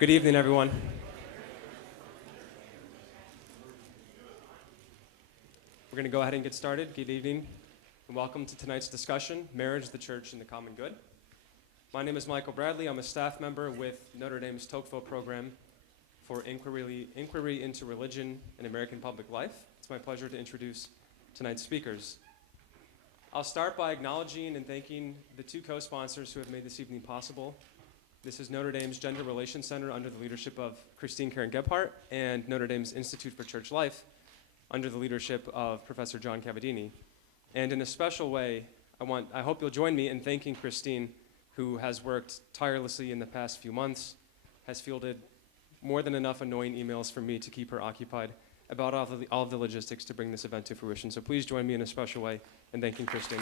Good evening, everyone. We're going to go ahead and get started. Good evening, and welcome to tonight's discussion, Marriage, the Church, and the Common Good. My name is Michael Bradley. I'm a staff member with Notre Dame's Tocqueville program for Inquiry into Religion and American Public Life. It's my pleasure to introduce tonight's speakers. I'll start by acknowledging and thanking the two co-sponsors who have made this evening possible. This is Notre Dame's Gender Relations Center under the leadership of Christine Karen Gebhardt and Notre Dame's Institute for Church Life under the leadership of Professor John Cavadini. And in a special way, I hope you'll join me in thanking Christine, who has worked tirelessly in the past few months, has fielded more than enough annoying emails from me to keep her occupied about all of the logistics to bring this event to fruition. So please join me in a special way in thanking Christine.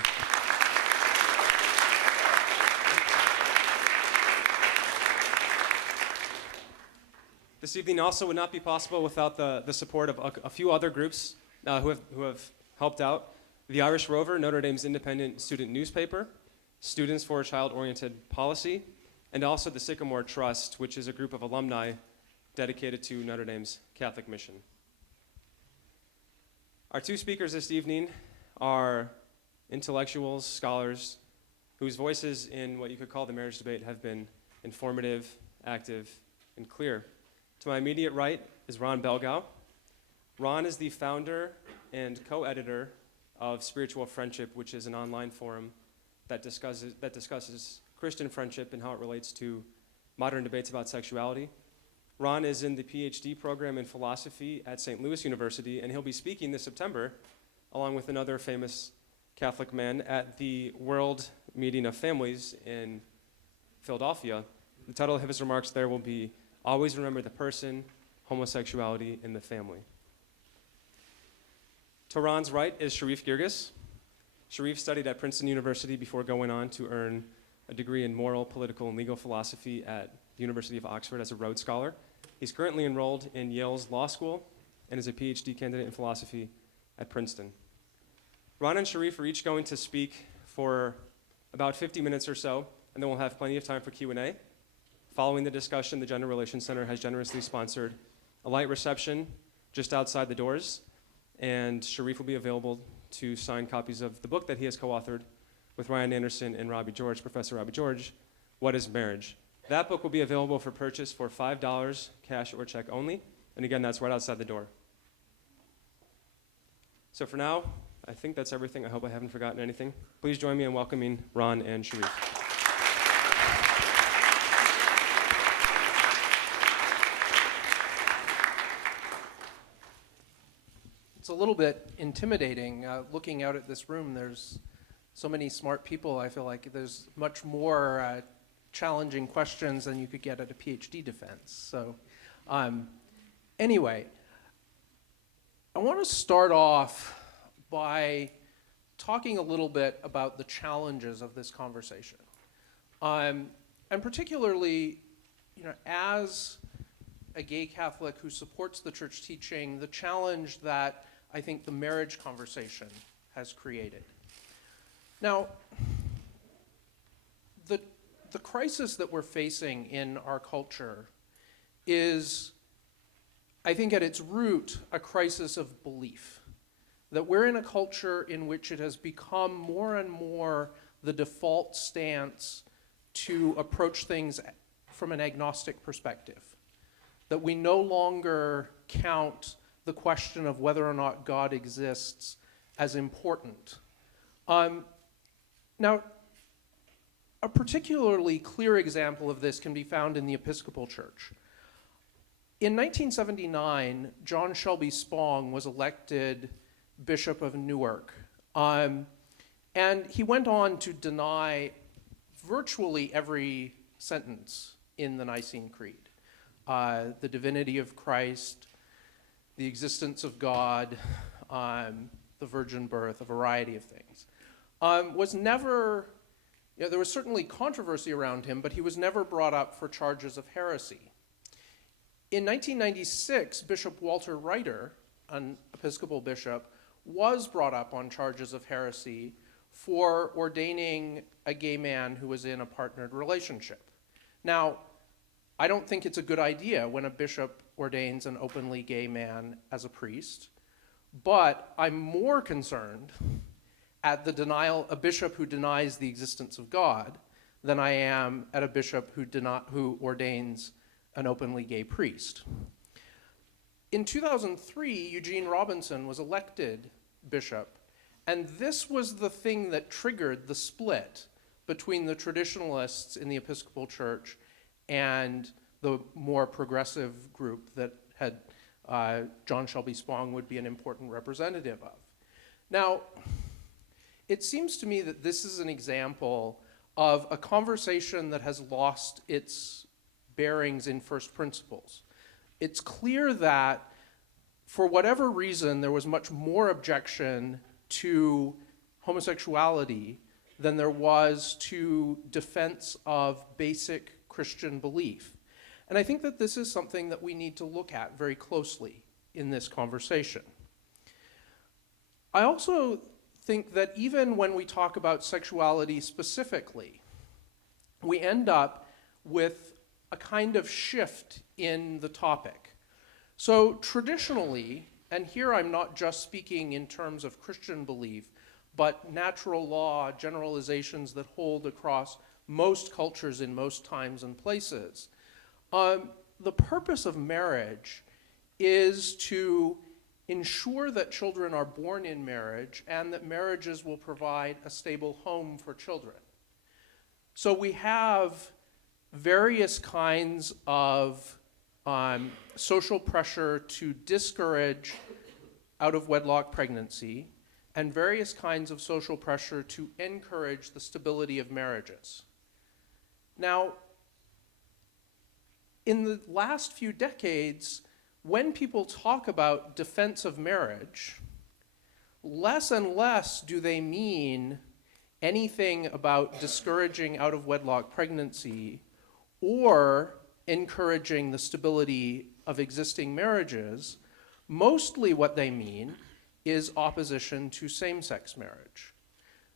This evening also would not be possible without the support of a few other groups who have helped out. The Irish Rover, Notre Dame's independent student newspaper, Students for a Child-Oriented Policy, and also the Sycamore Trust, which is a group of alumni dedicated to Notre Dame's Catholic mission. Our two speakers this evening are intellectuals, scholars, whose voices in what you could call the marriage debate have been informative, active, and clear. To my immediate right is Ron Belgau. Ron is the founder and co-editor of Spiritual Friendship, which is an online forum that discusses Christian friendship and how it relates to modern debates about sexuality. Ron is in the PhD program in philosophy at St. Louis University, and he'll be speaking this September, along with another famous Catholic man, at the World Meeting of Families in Philadelphia. The title of his remarks there will be Always Remember the Person, Homosexuality, in the Family. To Ron's right is Sharif Girgis. Sharif studied at Princeton University before going on to earn a degree in moral, political, and legal philosophy at the University of Oxford as a Rhodes Scholar. He's currently enrolled in Yale's Law School and is a PhD candidate in philosophy at Princeton. Ron and Sharif are each going to speak for about 50 minutes or so, and then we'll have plenty of time for Q&A. Following the discussion, the Gender Relations Center has generously sponsored a light reception just outside the doors, and Sharif will be available to sign copies of the book that he has co-authored with Ryan Anderson and Professor Robbie George, What is Marriage? That book will be available for purchase for $5, cash or check only, and again, that's right outside the door. So for now, I think that's everything. I hope I haven't forgotten anything. Please join me in welcoming Ron and Sharif. It's a little bit intimidating looking out at this room. There's so many smart people. I feel like there's much more challenging questions than you could get at a PhD defense. So anyway, I want to start off by talking a little bit about the challenges of this conversation. And particularly, as a gay Catholic who supports the church teaching, the challenge that I think the marriage conversation has created. Now, the crisis that we're facing in our culture is, I think at its root, a crisis of belief. That we're in a culture in which it has become more and more the default stance to approach things from an agnostic perspective. That we no longer count the question of whether or not God exists as important. Now, a particularly clear example of this can be found in the Episcopal Church. In 1979, John Shelby Spong was elected Bishop of Newark, and he went on to deny virtually every sentence in the Nicene Creed. The divinity of Christ, the existence of God, the virgin birth, a variety of things. Was never, there was certainly controversy around him, but he was never brought up for charges of heresy. In 1996, Bishop Walter Reiter, an Episcopal bishop, was brought up on charges of heresy for ordaining a gay man who was in a partnered relationship. Now, I don't think it's a good idea when a bishop ordains an openly gay man as a priest, but I'm more concerned at a bishop who denies the existence of God than I am at a bishop who ordains an openly gay priest. In 2003, Eugene Robinson was elected bishop, and this was the thing that triggered the split between the traditionalists in the Episcopal Church and the more progressive group that had John Shelby Spong would be an important representative of. Now, it seems to me that this is an example of a conversation that has lost its bearings in first principles. It's clear that, for whatever reason, there was much more objection to homosexuality than there was to defense of basic Christian belief. And I think that this is something that we need to look at very closely in this conversation. I also think that even when we talk about sexuality specifically, we end up with a kind of shift in the topic. So traditionally, and here I'm not just speaking in terms of Christian belief, but natural law generalizations that hold across most cultures in most times and places, the purpose of marriage is to ensure that children are born in marriage and that marriages will provide a stable home for children. So we have various kinds of social pressure to discourage out-of-wedlock pregnancy and various kinds of social pressure to encourage the stability of marriages. Now, in the last few decades, when people talk about defense of marriage, less and less do they mean anything about discouraging out-of-wedlock pregnancy or encouraging the stability of existing marriages. Mostly what they mean is opposition to same-sex marriage.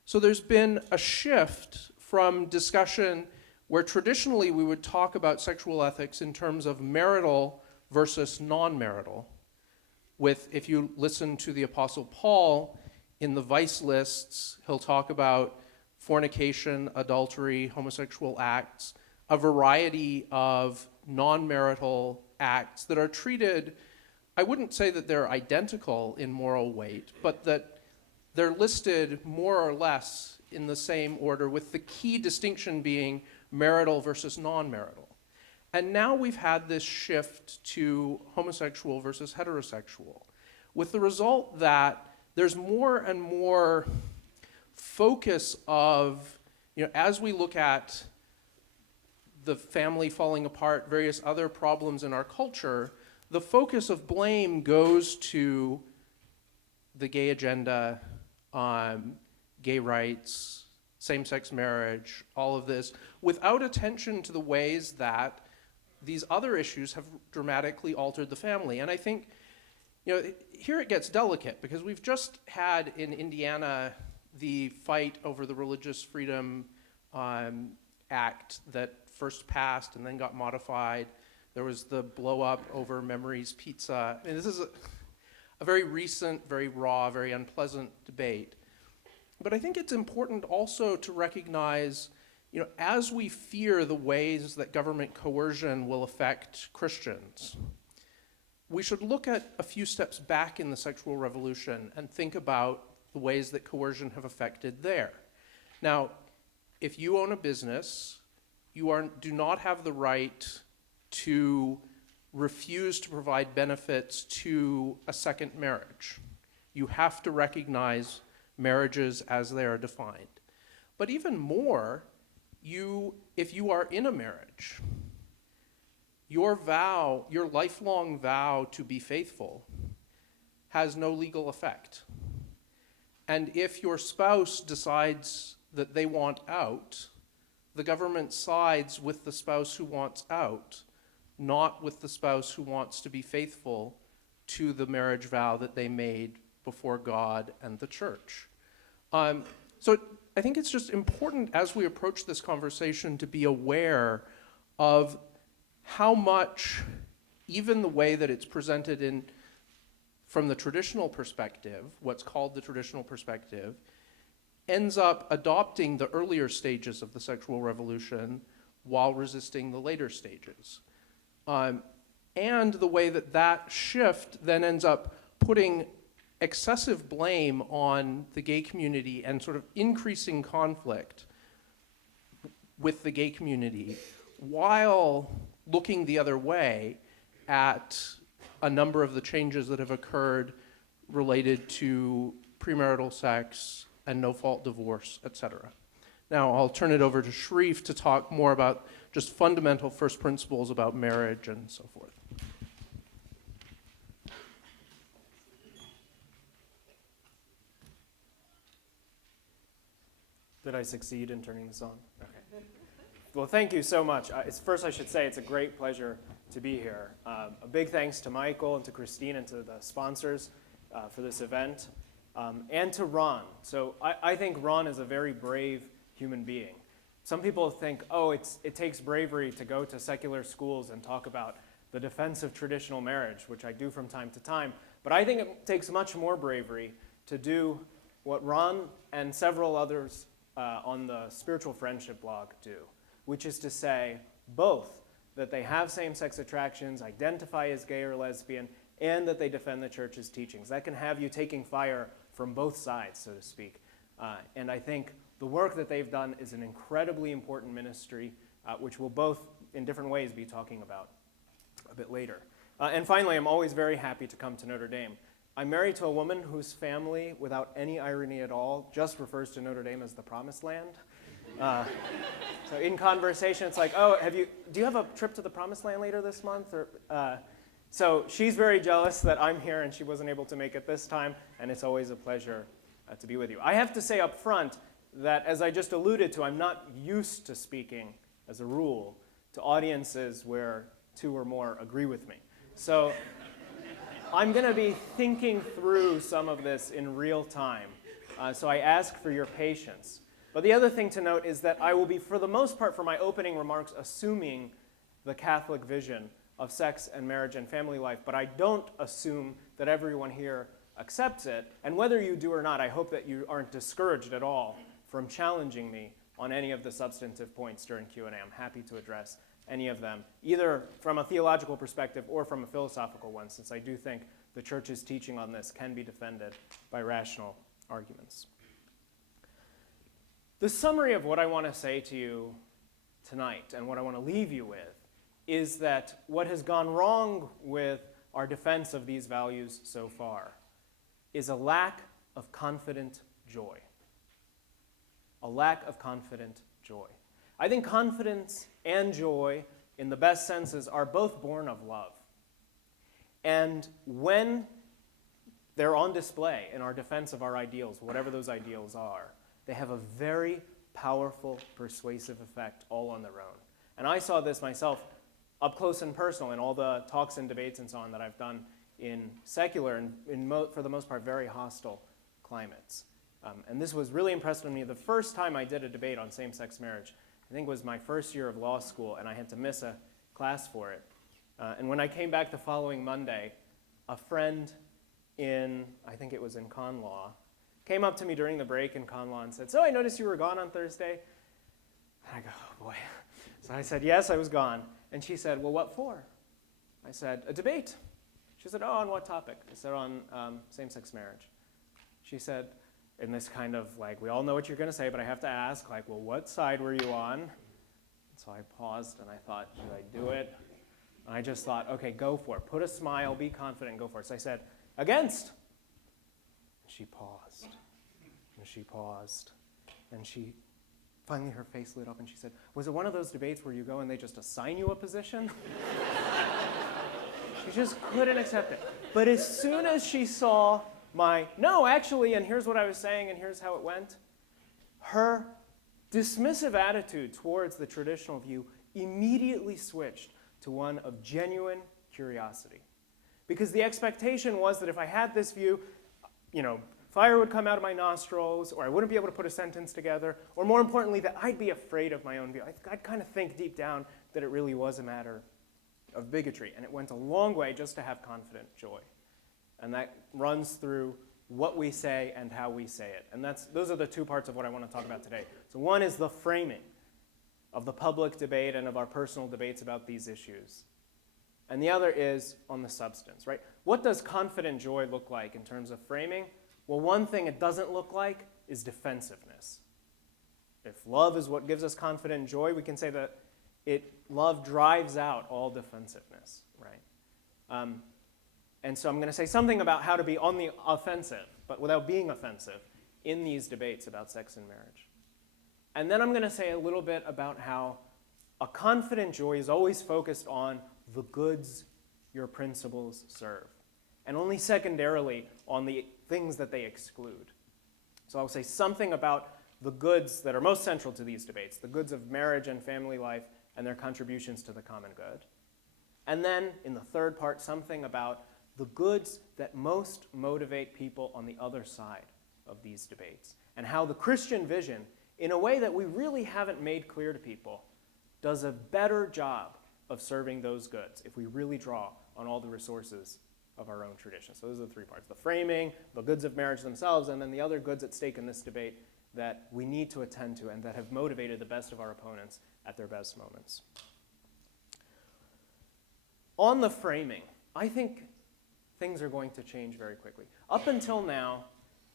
So there's been a shift from discussion where traditionally we would talk about sexual ethics in terms of marital versus non-marital. If you listen to the Apostle Paul in the vice lists, he'll talk about fornication, adultery, homosexual acts, a variety of non-marital acts that are treated, I wouldn't say that they're identical in moral weight, but that they're listed more or less in the same order, with the key distinction being marital versus non-marital. And now we've had this shift to homosexual versus heterosexual, with the result that there's more and more focus of, as we look at the family falling apart, various other problems in our culture, the focus of blame goes to the gay agenda, gay rights, same-sex marriage, all of this, without attention to the ways that these other issues have dramatically altered the family. And I think, here it gets delicate, because we've just had in Indiana the fight over the Religious Freedom Act that first passed and then got modified. There was the blow-up over Memories Pizza. I mean, this is a very recent, very raw, very unpleasant debate. But I think it's important also to recognize, as we fear the ways that government coercion will affect Christians, we should look at a few steps back in the sexual revolution and think about the ways that coercion have affected there. Now, if you own a business, you do not have the right to refuse to provide benefits to a second marriage. You have to recognize marriages as they are defined. But even more, if you are in a marriage, your lifelong vow to be faithful has no legal effect. And if your spouse decides that they want out, the government sides with the spouse who wants out, not with the spouse who wants to be faithful to the marriage vow that they made before God and the church. So I think it's just important as we approach this conversation to be aware of how much, even the way that it's presented from the traditional perspective, what's called the traditional perspective, ends up adopting the earlier stages of the sexual revolution while resisting the later stages. And the way that shift then ends up putting excessive blame on the gay community and sort of increasing conflict with the gay community while looking the other way at a number of the changes that have occurred related to premarital sex and no-fault divorce, etc. Now, I'll turn it over to Sharif to talk more about just fundamental first principles about marriage and so forth. Did I succeed in turning this on? Okay. Well, thank you so much. First, I should say it's a great pleasure to be here. A big thanks to Michael and to Christine and to the sponsors for this event, and to Ron. So I think Ron is a very brave human being. Some people think, oh, it takes bravery to go to secular schools and talk about the defense of traditional marriage, which I do from time to time. But I think it takes much more bravery to do what Ron and several others on the Spiritual Friendship blog do, which is to say both that they have same-sex attractions, identify as gay or lesbian, and that they defend the church's teachings. That can have you taking fire from both sides, so to speak. And I think the work that they've done is an incredibly important ministry, which we'll both, in different ways, be talking about a bit later. And finally, I'm always very happy to come to Notre Dame. I'm married to a woman whose family, without any irony at all, just refers to Notre Dame as the Promised Land. So in conversation, it's like, oh, do you have a trip to the Promised Land later this month? So she's very jealous that I'm here and she wasn't able to make it this time, and it's always a pleasure to be with you. I have to say up front that, as I just alluded to, I'm not used to speaking, as a rule, to audiences where two or more agree with me. So I'm going to be thinking through some of this in real time, so I ask for your patience. But the other thing to note is that I will be, for the most part, for my opening remarks, assuming the Catholic vision of sex and marriage and family life, but I don't assume that everyone here accepts it. And whether you do or not, I hope that you aren't discouraged at all from challenging me on any of the substantive points during Q&A. I'm happy to address any of them, either from a theological perspective or from a philosophical one, since I do think the Church's teaching on this can be defended by rational arguments. The summary of what I want to say to you tonight and what I want to leave you with is that what has gone wrong with our defense of these values so far is a lack of confident joy. A lack of confident joy. I think confidence and joy, in the best senses, are both born of love. And when they're on display in our defense of our ideals, whatever those ideals are, they have a very powerful, persuasive effect all on their own. And I saw this myself up close and personal in all the talks and debates and so on that I've done in secular and for the most part, very hostile climates. And this was really impressive to me. The first time I did a debate on same-sex marriage, I think it was my first year of law school, and I had to miss a class for it. And when I came back the following Monday, a friend I think it was in con law, came up to me during the break in con law and said, "So I noticed you were gone on Thursday." And I go, "Oh boy." So I said, "Yes, I was gone." And she said, "Well, what for?" I said, "A debate." She said, "Oh, on what topic?" I said, "On same-sex marriage." She said, in this kind of like, we all know what you're going to say, but I have to ask, like, well, what side were you on? And so I paused and I thought, should I do it? And I just thought, okay, go for it. Put a smile, be confident, go for it. So I said, "Against." She paused, and she paused, and finally her face lit up and she said, "Was it one of those debates where you go and they just assign you a position?" She just couldn't accept it. But as soon as she saw no, actually, and here's what I was saying, and here's how it went, her dismissive attitude towards the traditional view immediately switched to one of genuine curiosity. Because the expectation was that if I had this view, fire would come out of my nostrils, or I wouldn't be able to put a sentence together, or more importantly, that I'd be afraid of my own view. I'd kind of think deep down that it really was a matter of bigotry, and it went a long way just to have confident joy. And that runs through what we say and how we say it. And those are the two parts of what I want to talk about today. So one is the framing of the public debate and of our personal debates about these issues. And the other is on the substance, right? What does confident joy look like in terms of framing? Well, one thing it doesn't look like is defensiveness. If love is what gives us confident joy, we can say that love drives out all defensiveness, right? And so I'm going to say something about how to be on the offensive, but without being offensive, in these debates about sex and marriage. And then I'm going to say a little bit about how a confident joy is always focused on the goods your principles serve, and only secondarily on the things that they exclude. So I'll say something about the goods that are most central to these debates, the goods of marriage and family life and their contributions to the common good. And then, in the third part, something about the goods that most motivate people on the other side of these debates, and how the Christian vision, in a way that we really haven't made clear to people, does a better job of serving those goods if we really draw on all the resources of our own tradition. So those are the three parts: the framing, the goods of marriage themselves, and then the other goods at stake in this debate that we need to attend to and that have motivated the best of our opponents at their best moments. On the framing, I think things are going to change very quickly. Up until now,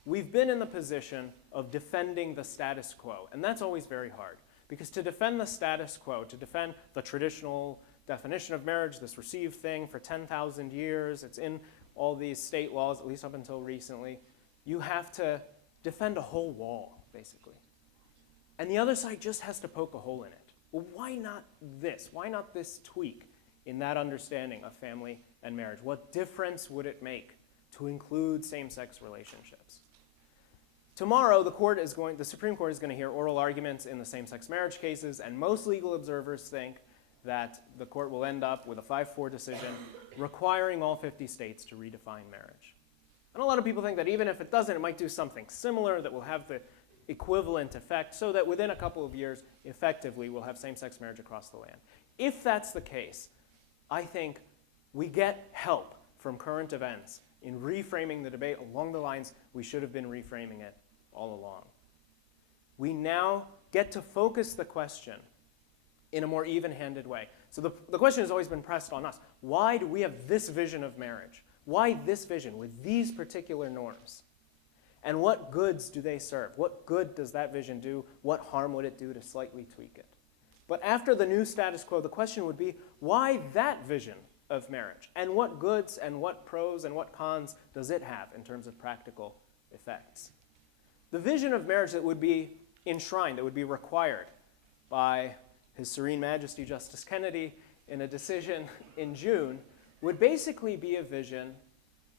we've been in the position of defending the status quo, and that's always very hard, because to defend the status quo, to defend the traditional definition of marriage, this received thing for 10,000 years, it's in all these state laws, at least up until recently, you have to defend a whole wall, basically. And the other side just has to poke a hole in it. Well, why not this? Why not this tweak in that understanding of family and marriage? What difference would it make to include same-sex relationships? Tomorrow, the Supreme Court is going to hear oral arguments in the same-sex marriage cases, and most legal observers think that the court will end up with a 5-4 decision requiring all 50 states to redefine marriage. And a lot of people think that even if it doesn't, it might do something similar that will have the equivalent effect, so that within a couple of years, effectively, we'll have same-sex marriage across the land. If that's the case, I think we get help from current events in reframing the debate along the lines we should have been reframing it all along. We now get to focus the question in a more even-handed way. So the question has always been pressed on us. Why do we have this vision of marriage? Why this vision with these particular norms? And what goods do they serve? What good does that vision do? What harm would it do to slightly tweak it? But after the new status quo, the question would be, why that vision of marriage? And what goods and what pros and what cons does it have in terms of practical effects? The vision of marriage that would be enshrined, that would be required by His Serene Majesty Justice Kennedy in a decision in June, would basically be a vision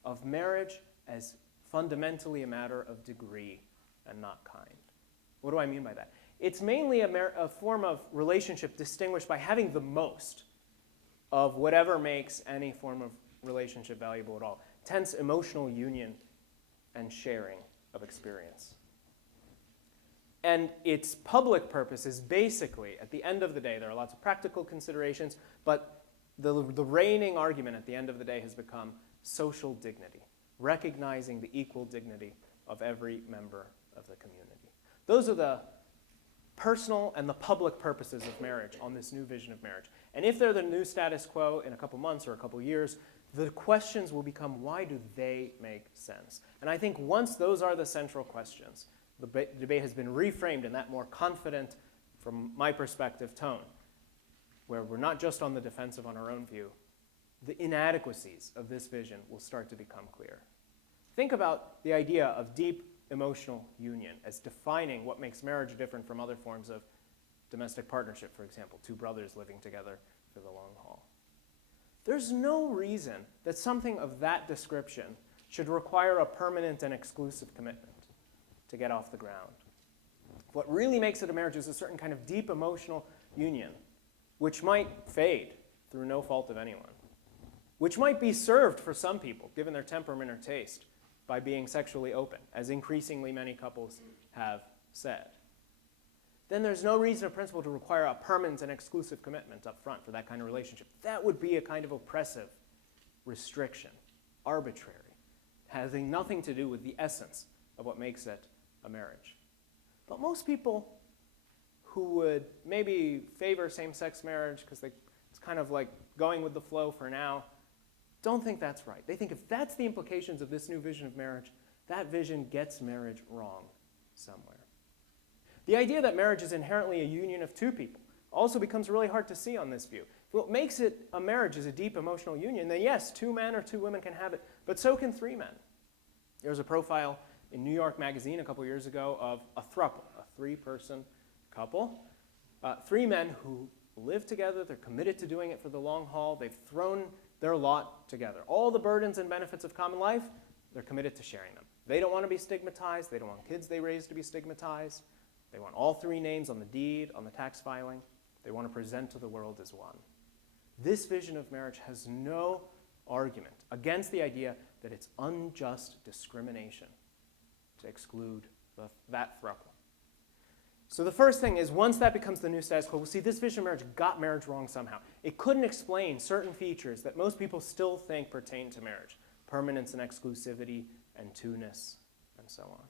of marriage as fundamentally a matter of degree and not kind. What do I mean by that? It's mainly a form of relationship distinguished by having the most of whatever makes any form of relationship valuable at all. Tense emotional union and sharing of experience. And its public purpose is basically, at the end of the day, there are lots of practical considerations, but the reigning argument at the end of the day has become social dignity, recognizing the equal dignity of every member of the community. Those are the personal and the public purposes of marriage on this new vision of marriage. And if they're the new status quo in a couple months or a couple years, the questions will become, why do they make sense? And I think once those are the central questions, the debate has been reframed in that more confident, from my perspective, tone, where we're not just on the defensive on our own view, the inadequacies of this vision will start to become clear. Think about the idea of deep emotional union as defining what makes marriage different from other forms of domestic partnership, for example, two brothers living together for the long haul. There's no reason that something of that description should require a permanent and exclusive commitment to get off the ground. What really makes it a marriage is a certain kind of deep emotional union, which might fade through no fault of anyone, which might be served for some people, given their temperament or taste, by being sexually open, as increasingly many couples have said. then there's no reason in principle to require a permanent and exclusive commitment up front for that kind of relationship. That would be a kind of oppressive restriction, arbitrary, having nothing to do with the essence of what makes it a marriage. But most people who would maybe favor same-sex marriage because it's kind of like going with the flow for now, don't think that's right. They think if that's the implications of this new vision of marriage, that vision gets marriage wrong somewhere. The idea that marriage is inherently a union of two people also becomes really hard to see on this view. If what makes it a marriage is a deep emotional union, then yes, 2 men or 2 women can have it, but so can 3 men. There was a profile in New York Magazine a couple years ago of a throuple, a 3-person couple. 3 men who live together, they're committed to doing it for the long haul, they've thrown their lot together. All the burdens and benefits of common life, they're committed to sharing them. They don't want to be stigmatized, they don't want kids they raise to be stigmatized, they want all 3 names on the deed, on the tax filing, they want to present to the world as one. This vision of marriage has no argument against the idea that it's unjust discrimination to exclude that throuple. So the first thing is, once that becomes the new status quo, we'll see this vision of marriage got marriage wrong somehow. It couldn't explain certain features that most people still think pertain to marriage: permanence and exclusivity and two-ness and so on.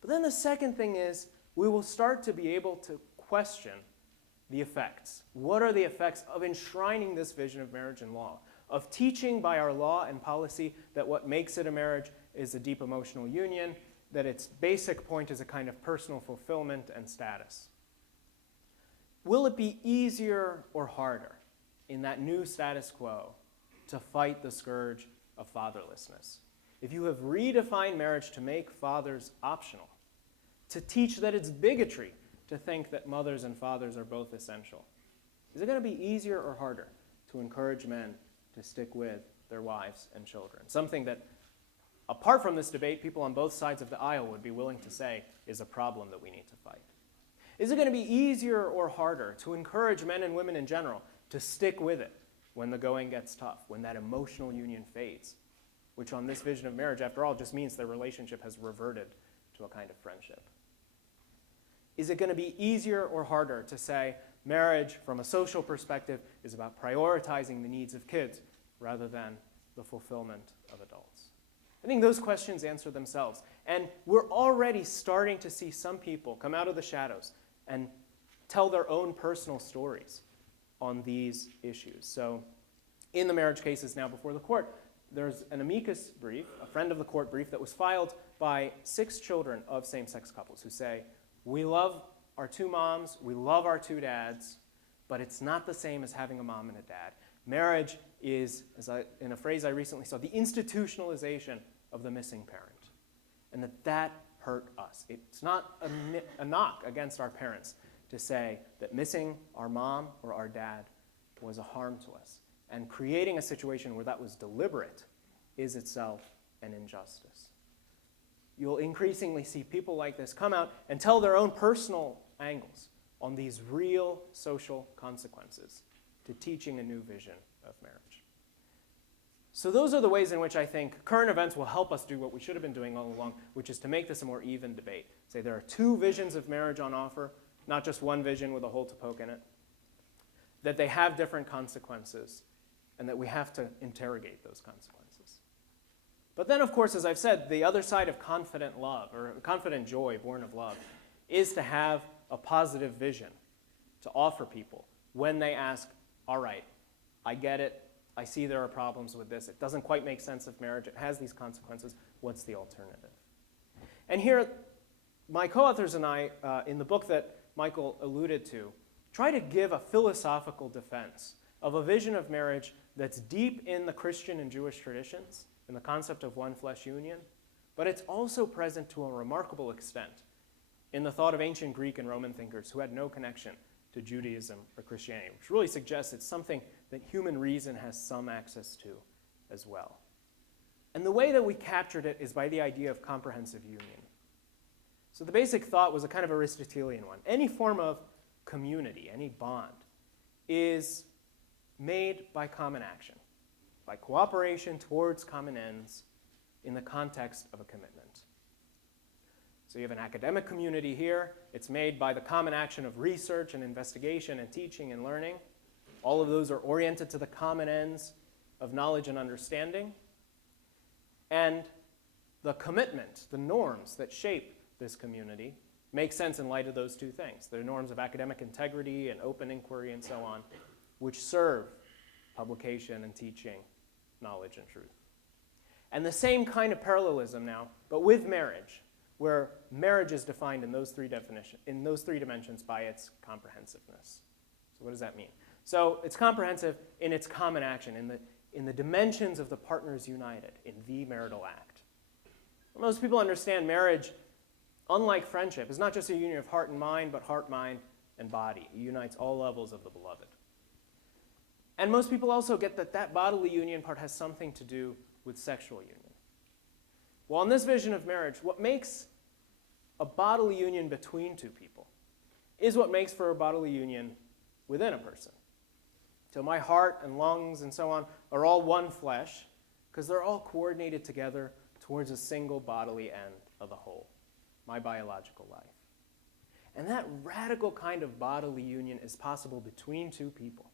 But then the second thing is, we will start to be able to question the effects. What are the effects of enshrining this vision of marriage in law? Of teaching by our law and policy that what makes it a marriage is a deep emotional union, that its basic point is a kind of personal fulfillment and status. Will it be easier or harder in that new status quo to fight the scourge of fatherlessness? If you have redefined marriage to make fathers optional, to teach that it's bigotry to think that mothers and fathers are both essential, is it going to be easier or harder to encourage men to stick with their wives and children? Something that, apart from this debate, people on both sides of the aisle would be willing to say is a problem that we need to fight. Is it going to be easier or harder to encourage men and women in general to stick with it when the going gets tough, when that emotional union fades, which on this vision of marriage, after all, just means their relationship has reverted to a kind of friendship? Is it going to be easier or harder to say marriage, from a social perspective, is about prioritizing the needs of kids rather than the fulfillment of adults? I think those questions answer themselves. And we're already starting to see some people come out of the shadows and tell their own personal stories on these issues. So in the marriage cases now before the court, there's an amicus brief, a friend of the court brief, that was filed by 6 children of same-sex couples who say, we love our 2 moms, we love our 2 dads, but it's not the same as having a mom and a dad. Marriage is, in a phrase I recently saw, the institutionalization of the missing parent. And that hurt us. It's not a knock against our parents to say that missing our mom or our dad was a harm to us. And creating a situation where that was deliberate is itself an injustice. You'll increasingly see people like this come out and tell their own personal angles on these real social consequences to teaching a new vision of marriage. So those are the ways in which I think current events will help us do what we should have been doing all along, which is to make this a more even debate. Say there are 2 visions of marriage on offer, not just one vision with a hole to poke in it, that they have different consequences, and that we have to interrogate those consequences. But then, of course, as I've said, the other side of confident love, or confident joy born of love, is to have a positive vision to offer people when they ask, all right, I get it, I see there are problems with this, it doesn't quite make sense of marriage, it has these consequences, what's the alternative? And here, my co-authors and I, in the book that Michael alluded to, try to give a philosophical defense of a vision of marriage that's deep in the Christian and Jewish traditions, in the concept of one flesh union, but it's also present to a remarkable extent in the thought of ancient Greek and Roman thinkers who had no connection to Judaism or Christianity, which really suggests it's something that human reason has some access to as well. And the way that we captured it is by the idea of comprehensive union. So the basic thought was a kind of Aristotelian one. Any form of community, any bond, is made by common action, by cooperation towards common ends in the context of a commitment. So you have an academic community here. It's made by the common action of research and investigation and teaching and learning. All of those are oriented to the common ends of knowledge and understanding. And the commitment, the norms that shape this community make sense in light of those two things. The norms of academic integrity and open inquiry and so on, which serve publication and teaching, knowledge and truth. And the same kind of parallelism now, but with marriage, where marriage is defined in those three dimensions by its comprehensiveness. So what does that mean? So it's comprehensive in its common action, in the dimensions of the partners united in the marital act. Most people understand marriage, unlike friendship, is not just a union of heart and mind, but heart, mind, and body. It unites all levels of the beloved. And most people also get that that bodily union part has something to do with sexual union. Well, in this vision of marriage, what makes a bodily union between two people is what makes for a bodily union within a person. So my heart and lungs and so on are all one flesh because they're all coordinated together towards a single bodily end of the whole, my biological life. And that radical kind of bodily union is possible between two people,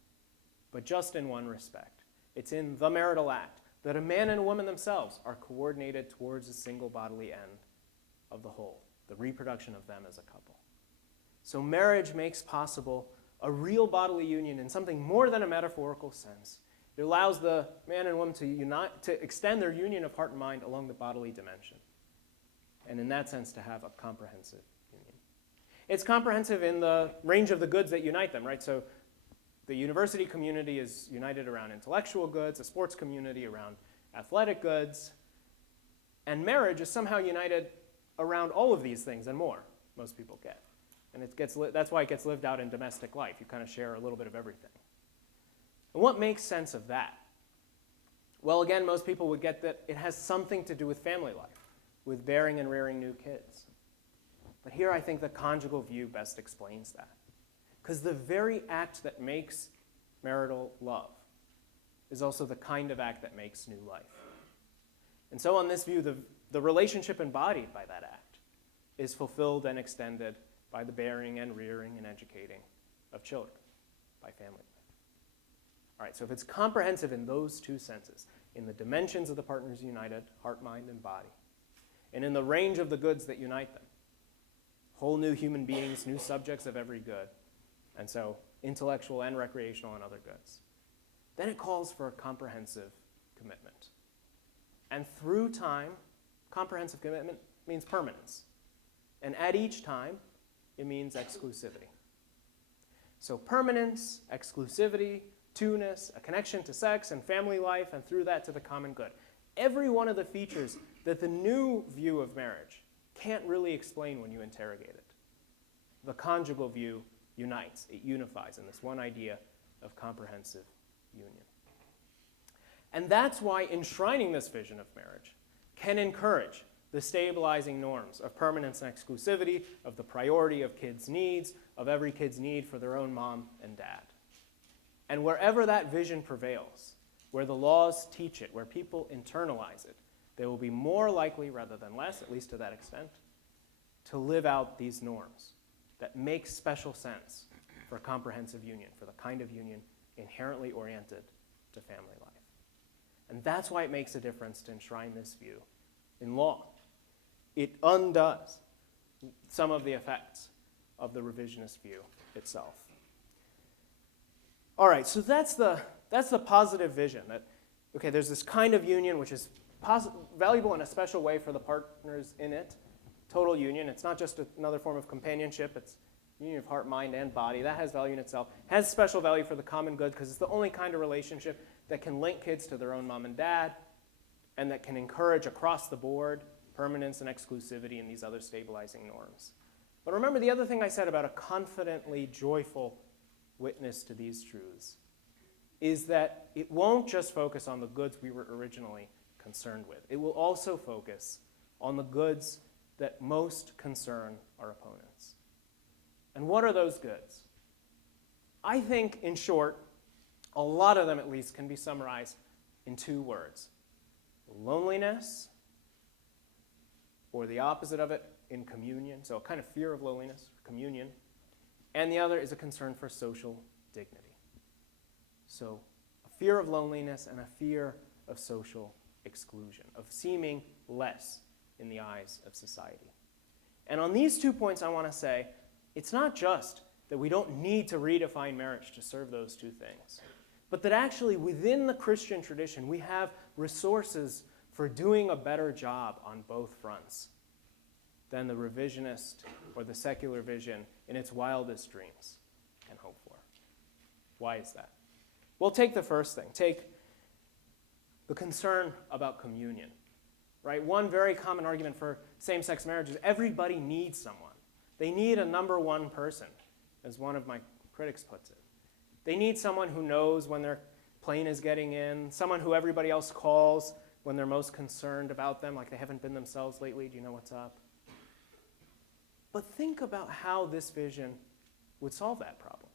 but just in one respect. It's in the marital act that a man and a woman themselves are coordinated towards a single bodily end of the whole, the reproduction of them as a couple. So marriage makes possible a real bodily union in something more than a metaphorical sense. It allows the man and woman to unite, to extend their union of heart and mind along the bodily dimension, and in that sense to have a comprehensive union. It's comprehensive in the range of the goods that unite them, right? So the university community is united around intellectual goods, a sports community around athletic goods, and marriage is somehow united around all of these things and more, most people get. And that's why it gets lived out in domestic life. You kind of share a little bit of everything. And what makes sense of that? Well, again, most people would get that it has something to do with family life, with bearing and rearing new kids. But here I think the conjugal view best explains that. Because the very act that makes marital love is also the kind of act that makes new life. And so on this view, the relationship embodied by that act is fulfilled and extended by the bearing and rearing and educating of children, by family life. All right, so if it's comprehensive in those two senses, in the dimensions of the partners united, heart, mind, and body, and in the range of the goods that unite them, whole new human beings, new subjects of every good, and so intellectual and recreational and other goods, then it calls for a comprehensive commitment. And through time, comprehensive commitment means permanence. And at each time, it means exclusivity. So permanence, exclusivity, two-ness, a connection to sex and family life, and through that to the common good. Every one of the features that the new view of marriage can't really explain when you interrogate it. The conjugal view unites, it unifies in this one idea of comprehensive union. And that's why enshrining this vision of marriage can encourage the stabilizing norms of permanence and exclusivity, of the priority of kids' needs, of every kid's need for their own mom and dad. And wherever that vision prevails, where the laws teach it, where people internalize it, they will be more likely, rather than less, at least to that extent, to live out these norms that make special sense for comprehensive union, for the kind of union inherently oriented to family life. And that's why it makes a difference to enshrine this view in law. It undoes some of the effects of the revisionist view itself. All right, so that's the positive vision, that, okay, there's this kind of union which is valuable in a special way for the partners in it, total union. It's not just another form of companionship, it's union of heart, mind, and body. That has value in itself. Has special value for the common good because it's the only kind of relationship that can link kids to their own mom and dad and that can encourage across the board permanence and exclusivity and these other stabilizing norms. But remember the other thing I said about a confidently joyful witness to these truths is that it won't just focus on the goods we were originally concerned with. It will also focus on the goods that most concern our opponents. And what are those goods? I think, in short, a lot of them at least can be summarized in two words: loneliness, or the opposite of it, in communion, so a kind of fear of loneliness, communion, and the other is a concern for social dignity. So a fear of loneliness and a fear of social exclusion, of seeming less in the eyes of society. And on these 2 points, I want to say, it's not just that we don't need to redefine marriage to serve those 2 things, but that actually within the Christian tradition, we have resources for doing a better job on both fronts than the revisionist or the secular vision in its wildest dreams can hope for. Why is that? Well, take the first thing. Take the concern about communion. Right? One very common argument for same-sex marriage is everybody needs someone. They need a number one person, as one of my critics puts it. They need someone who knows when their plane is getting in, someone who everybody else calls when they're most concerned about them, like they haven't been themselves lately. Do you know what's up? But think about how this vision would solve that problem.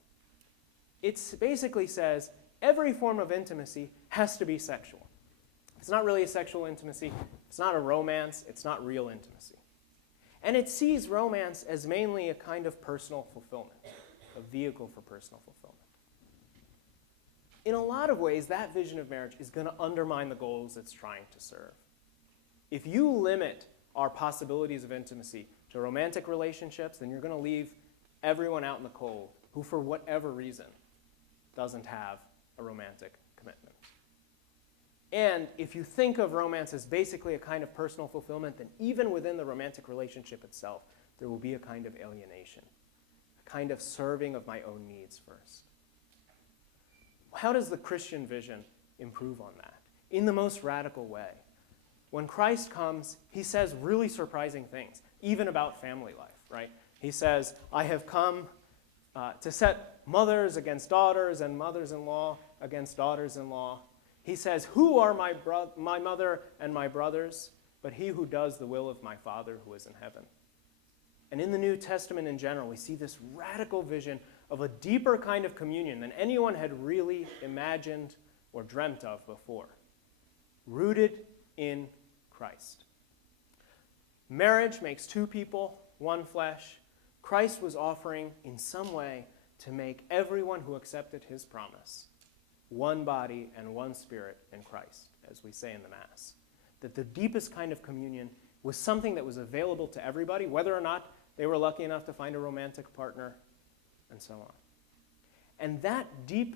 It basically says every form of intimacy has to be sexual. It's not really a sexual intimacy. It's not a romance. It's not real intimacy. And it sees romance as mainly a kind of personal fulfillment, a vehicle for personal fulfillment. In a lot of ways, that vision of marriage is going to undermine the goals it's trying to serve. If you limit our possibilities of intimacy to romantic relationships, then you're going to leave everyone out in the cold who, for whatever reason, doesn't have a romantic commitment. And if you think of romance as basically a kind of personal fulfillment, then even within the romantic relationship itself, there will be a kind of alienation, a kind of serving of my own needs first. How does the Christian vision improve on that? In the most radical way. When Christ comes, he says really surprising things, even about family life, right? He says, I have come to set mothers against daughters and mothers-in-law against daughters-in-law. He says, who are my mother and my brothers, but he who does the will of my Father who is in heaven? And in the New Testament in general, we see this radical vision of a deeper kind of communion than anyone had really imagined or dreamt of before, rooted in Christ. Marriage makes 2 people, one flesh. Christ was offering in some way to make everyone who accepted his promise one body and one spirit in Christ, as we say in the Mass. That the deepest kind of communion was something that was available to everybody, whether or not they were lucky enough to find a romantic partner, and so on. And that deep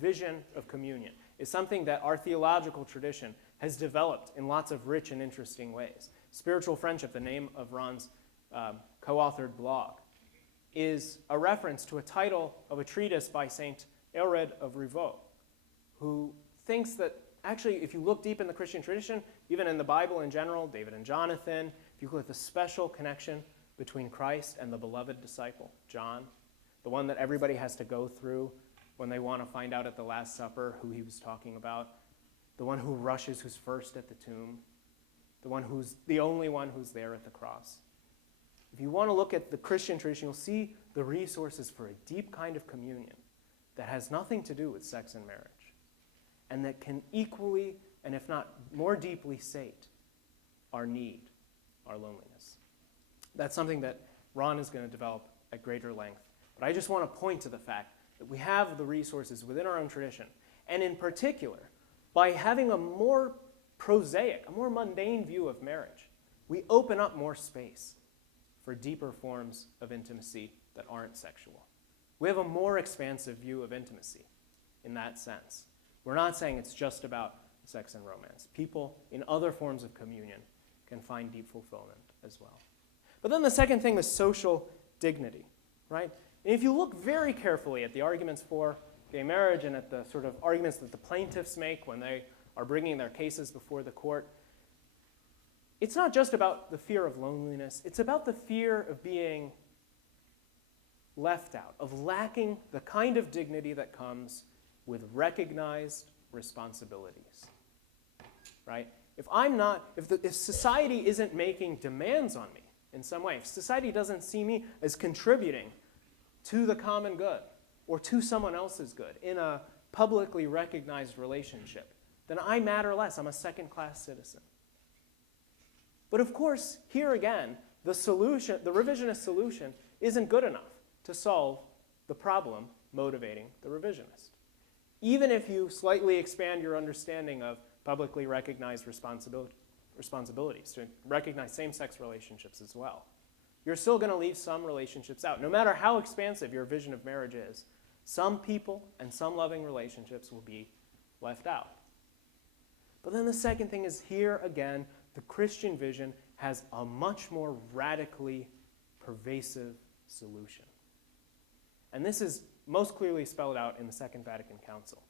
vision of communion is something that our theological tradition has developed in lots of rich and interesting ways. Spiritual Friendship, the name of Ron's co-authored blog, is a reference to a title of a treatise by Saint Aelred of Rievaulx, who thinks that actually, if you look deep in the Christian tradition, even in the Bible in general, David and Jonathan, if you look at the special connection between Christ and the beloved disciple, John, the one that everybody has to go through when they want to find out at the Last Supper who he was talking about, the one who rushes, who's first at the tomb, the only one who's there at the cross. If you want to look at the Christian tradition, you'll see the resources for a deep kind of communion that has nothing to do with sex and marriage, and that can equally, and if not more deeply, sate our need, our loneliness. That's something that Ron is going to develop at greater length. But I just want to point to the fact that we have the resources within our own tradition, and in particular, by having a more prosaic, a more mundane view of marriage, we open up more space for deeper forms of intimacy that aren't sexual. We have a more expansive view of intimacy in that sense. We're not saying it's just about sex and romance. People in other forms of communion can find deep fulfillment as well. But then the second thing is social dignity, right? And if you look very carefully at the arguments for gay marriage and at the sort of arguments that the plaintiffs make when they are bringing their cases before the court, it's not just about the fear of loneliness. It's about the fear of being left out, of lacking the kind of dignity that comes with recognized responsibilities, right? If society isn't making demands on me in some way, if society doesn't see me as contributing to the common good or to someone else's good in a publicly recognized relationship, then I matter less. I'm a second-class citizen. But of course, here again, the revisionist solution isn't good enough to solve the problem motivating the revisionist. Even if you slightly expand your understanding of publicly recognized responsibilities to recognize same-sex relationships as well, you're still going to leave some relationships out. No matter how expansive your vision of marriage is, some people and some loving relationships will be left out. But then the second thing is, here again, the Christian vision has a much more radically pervasive solution. And this is most clearly spelled out in the Second Vatican Council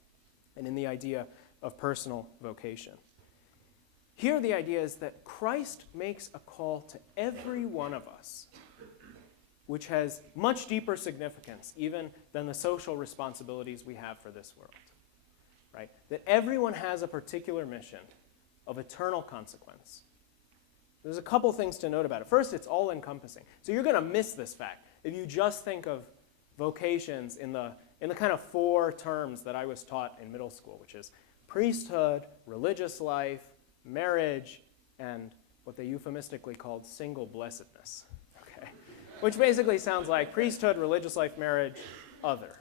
and in the idea of personal vocation. Here the idea is that Christ makes a call to every one of us, which has much deeper significance even than the social responsibilities we have for this world. Right? That everyone has a particular mission of eternal consequence. There's a couple things to note about it. First, it's all-encompassing. So you're going to miss this fact if you just think of vocations in the kind of 4 terms that I was taught in middle school, which is priesthood, religious life, marriage, and what they euphemistically called single blessedness. Okay? Which basically sounds like priesthood, religious life, marriage, other.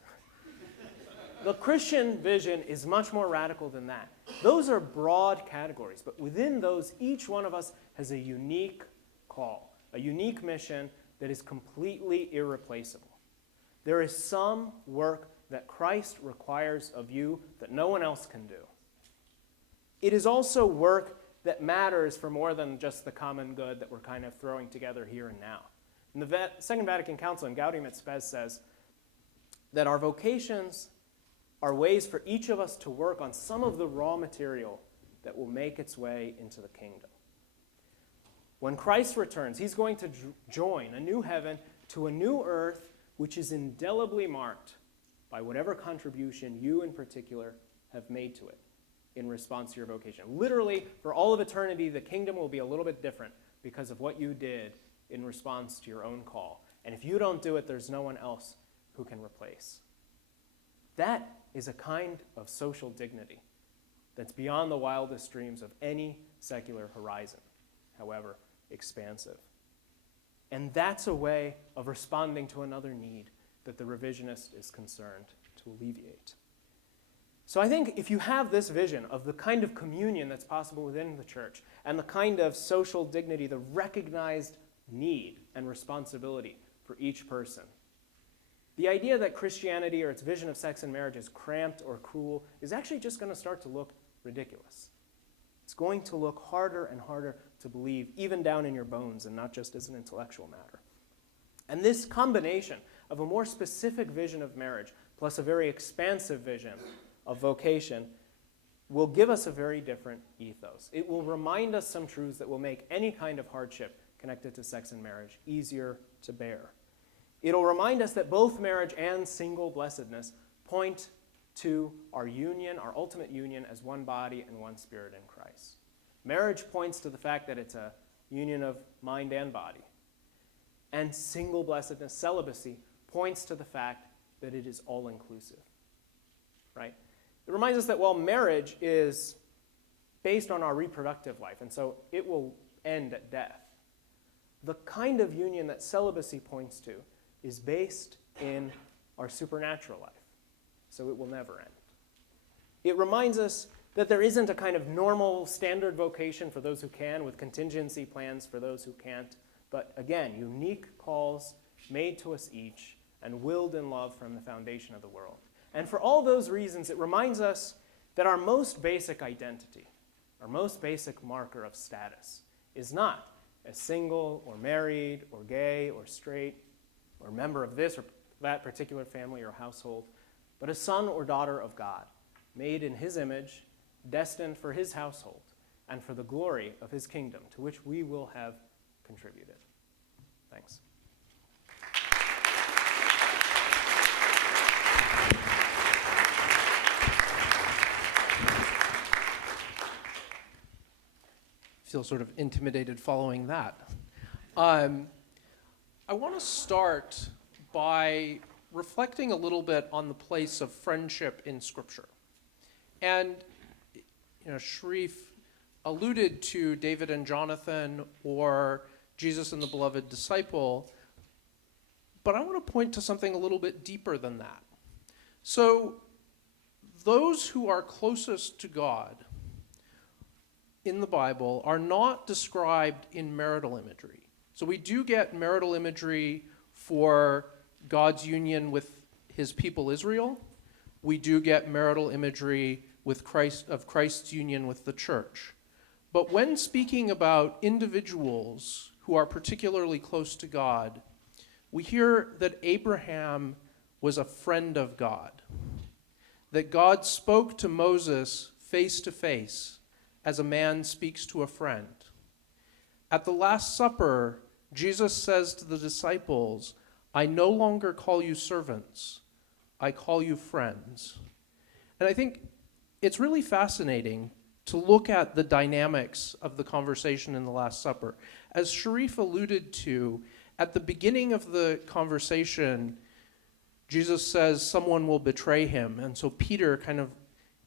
The Christian vision is much more radical than that. Those are broad categories, but within those, each one of us has a unique call, a unique mission that is completely irreplaceable. There is some work that Christ requires of you that no one else can do. It is also work that matters for more than just the common good that we're kind of throwing together here and now. And the Second Vatican Council in Gaudium et Spes says that our vocations are ways for each of us to work on some of the raw material that will make its way into the kingdom. When Christ returns, he's going to join a new heaven to a new earth which is indelibly marked by whatever contribution you in particular have made to it in response to your vocation. Literally, for all of eternity, the kingdom will be a little bit different because of what you did in response to your own call. And if you don't do it, there's no one else who can replace. That is a kind of social dignity that's beyond the wildest dreams of any secular horizon, however expansive. And that's a way of responding to another need that the revisionist is concerned to alleviate. So I think if you have this vision of the kind of communion that's possible within the church and the kind of social dignity, the recognized need and responsibility for each person, the idea that Christianity or its vision of sex and marriage is cramped or cruel is actually just going to start to look ridiculous. It's going to look harder and harder to believe, even down in your bones and not just as an intellectual matter. And this combination of a more specific vision of marriage plus a very expansive vision of vocation will give us a very different ethos. It will remind us some truths that will make any kind of hardship connected to sex and marriage easier to bear. It'll remind us that both marriage and single blessedness point to our union, our ultimate union as one body and one spirit in Christ. Marriage points to the fact that it's a union of mind and body. And single blessedness, celibacy, points to the fact that it is all-inclusive, right? It reminds us that while marriage is based on our reproductive life, and so it will end at death, the kind of union that celibacy points to is based in our supernatural life, so it will never end. It reminds us that there isn't a kind of normal standard vocation for those who can with contingency plans for those who can't, but again, unique calls made to us each and willed in love from the foundation of the world. And for all those reasons, it reminds us that our most basic identity, our most basic marker of status, is not as single or married or gay or straight or member of this or that particular family or household, but a son or daughter of God, made in his image, destined for his household, and for the glory of his kingdom, to which we will have contributed. Thanks. Feel sort of intimidated following that. I want to start by reflecting a little bit on the place of friendship in Scripture. And, Sharif alluded to David and Jonathan or Jesus and the beloved disciple. But I want to point to something a little bit deeper than that. So, those who are closest to God in the Bible are not described in marital imagery. So we do get marital imagery for God's union with his people Israel. We do get marital imagery with Christ's union with the church. But when speaking about individuals who are particularly close to God, we hear that Abraham was a friend of God, that God spoke to Moses face to face as a man speaks to a friend. At the Last Supper, Jesus says to the disciples, "I no longer call you servants, I call you friends." And I think it's really fascinating to look at the dynamics of the conversation in the Last Supper. As Sharif alluded to, at the beginning of the conversation, Jesus says someone will betray him, and so Peter kind of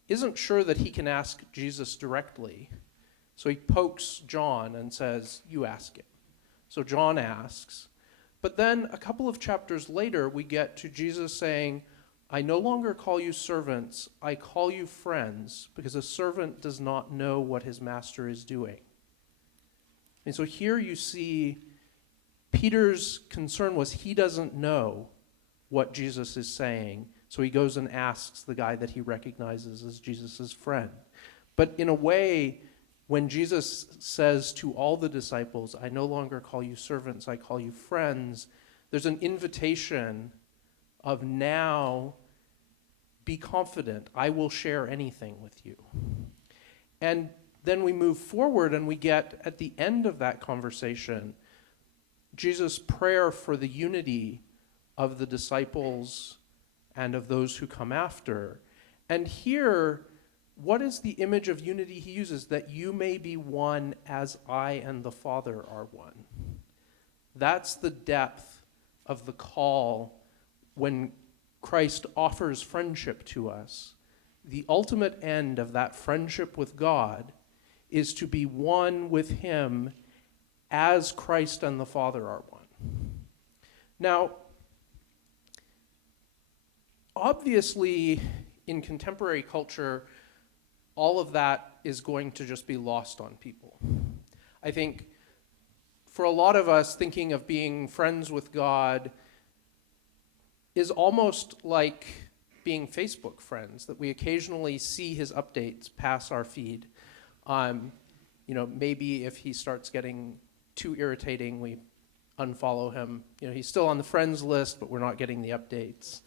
isn't sure that he can ask Jesus directly. So he pokes John and says, "You ask it." So John asks. But then a couple of chapters later, we get to Jesus saying, "I no longer call you servants, I call you friends, because a servant does not know what his master is doing." And so here you see Peter's concern was he doesn't know what Jesus is saying, so he goes and asks the guy that he recognizes as Jesus' friend. But in a way, when Jesus says to all the disciples, "I no longer call you servants, I call you friends," there's an invitation of now, be confident, I will share anything with you. And then we move forward and we get at the end of that conversation, Jesus' prayer for the unity of the disciples and of those who come after. And here, what is the image of unity he uses? That you may be one as I and the Father are one. That's the depth of the call when Christ offers friendship to us. The ultimate end of that friendship with God is to be one with him as Christ and the Father are one. Now, obviously, in contemporary culture, all of that is going to just be lost on people. I think for a lot of us, thinking of being friends with God is almost like being Facebook friends, that we occasionally see his updates pass our feed. Maybe if he starts getting too irritating, we unfollow him. He's still on the friends list, but we're not getting the updates.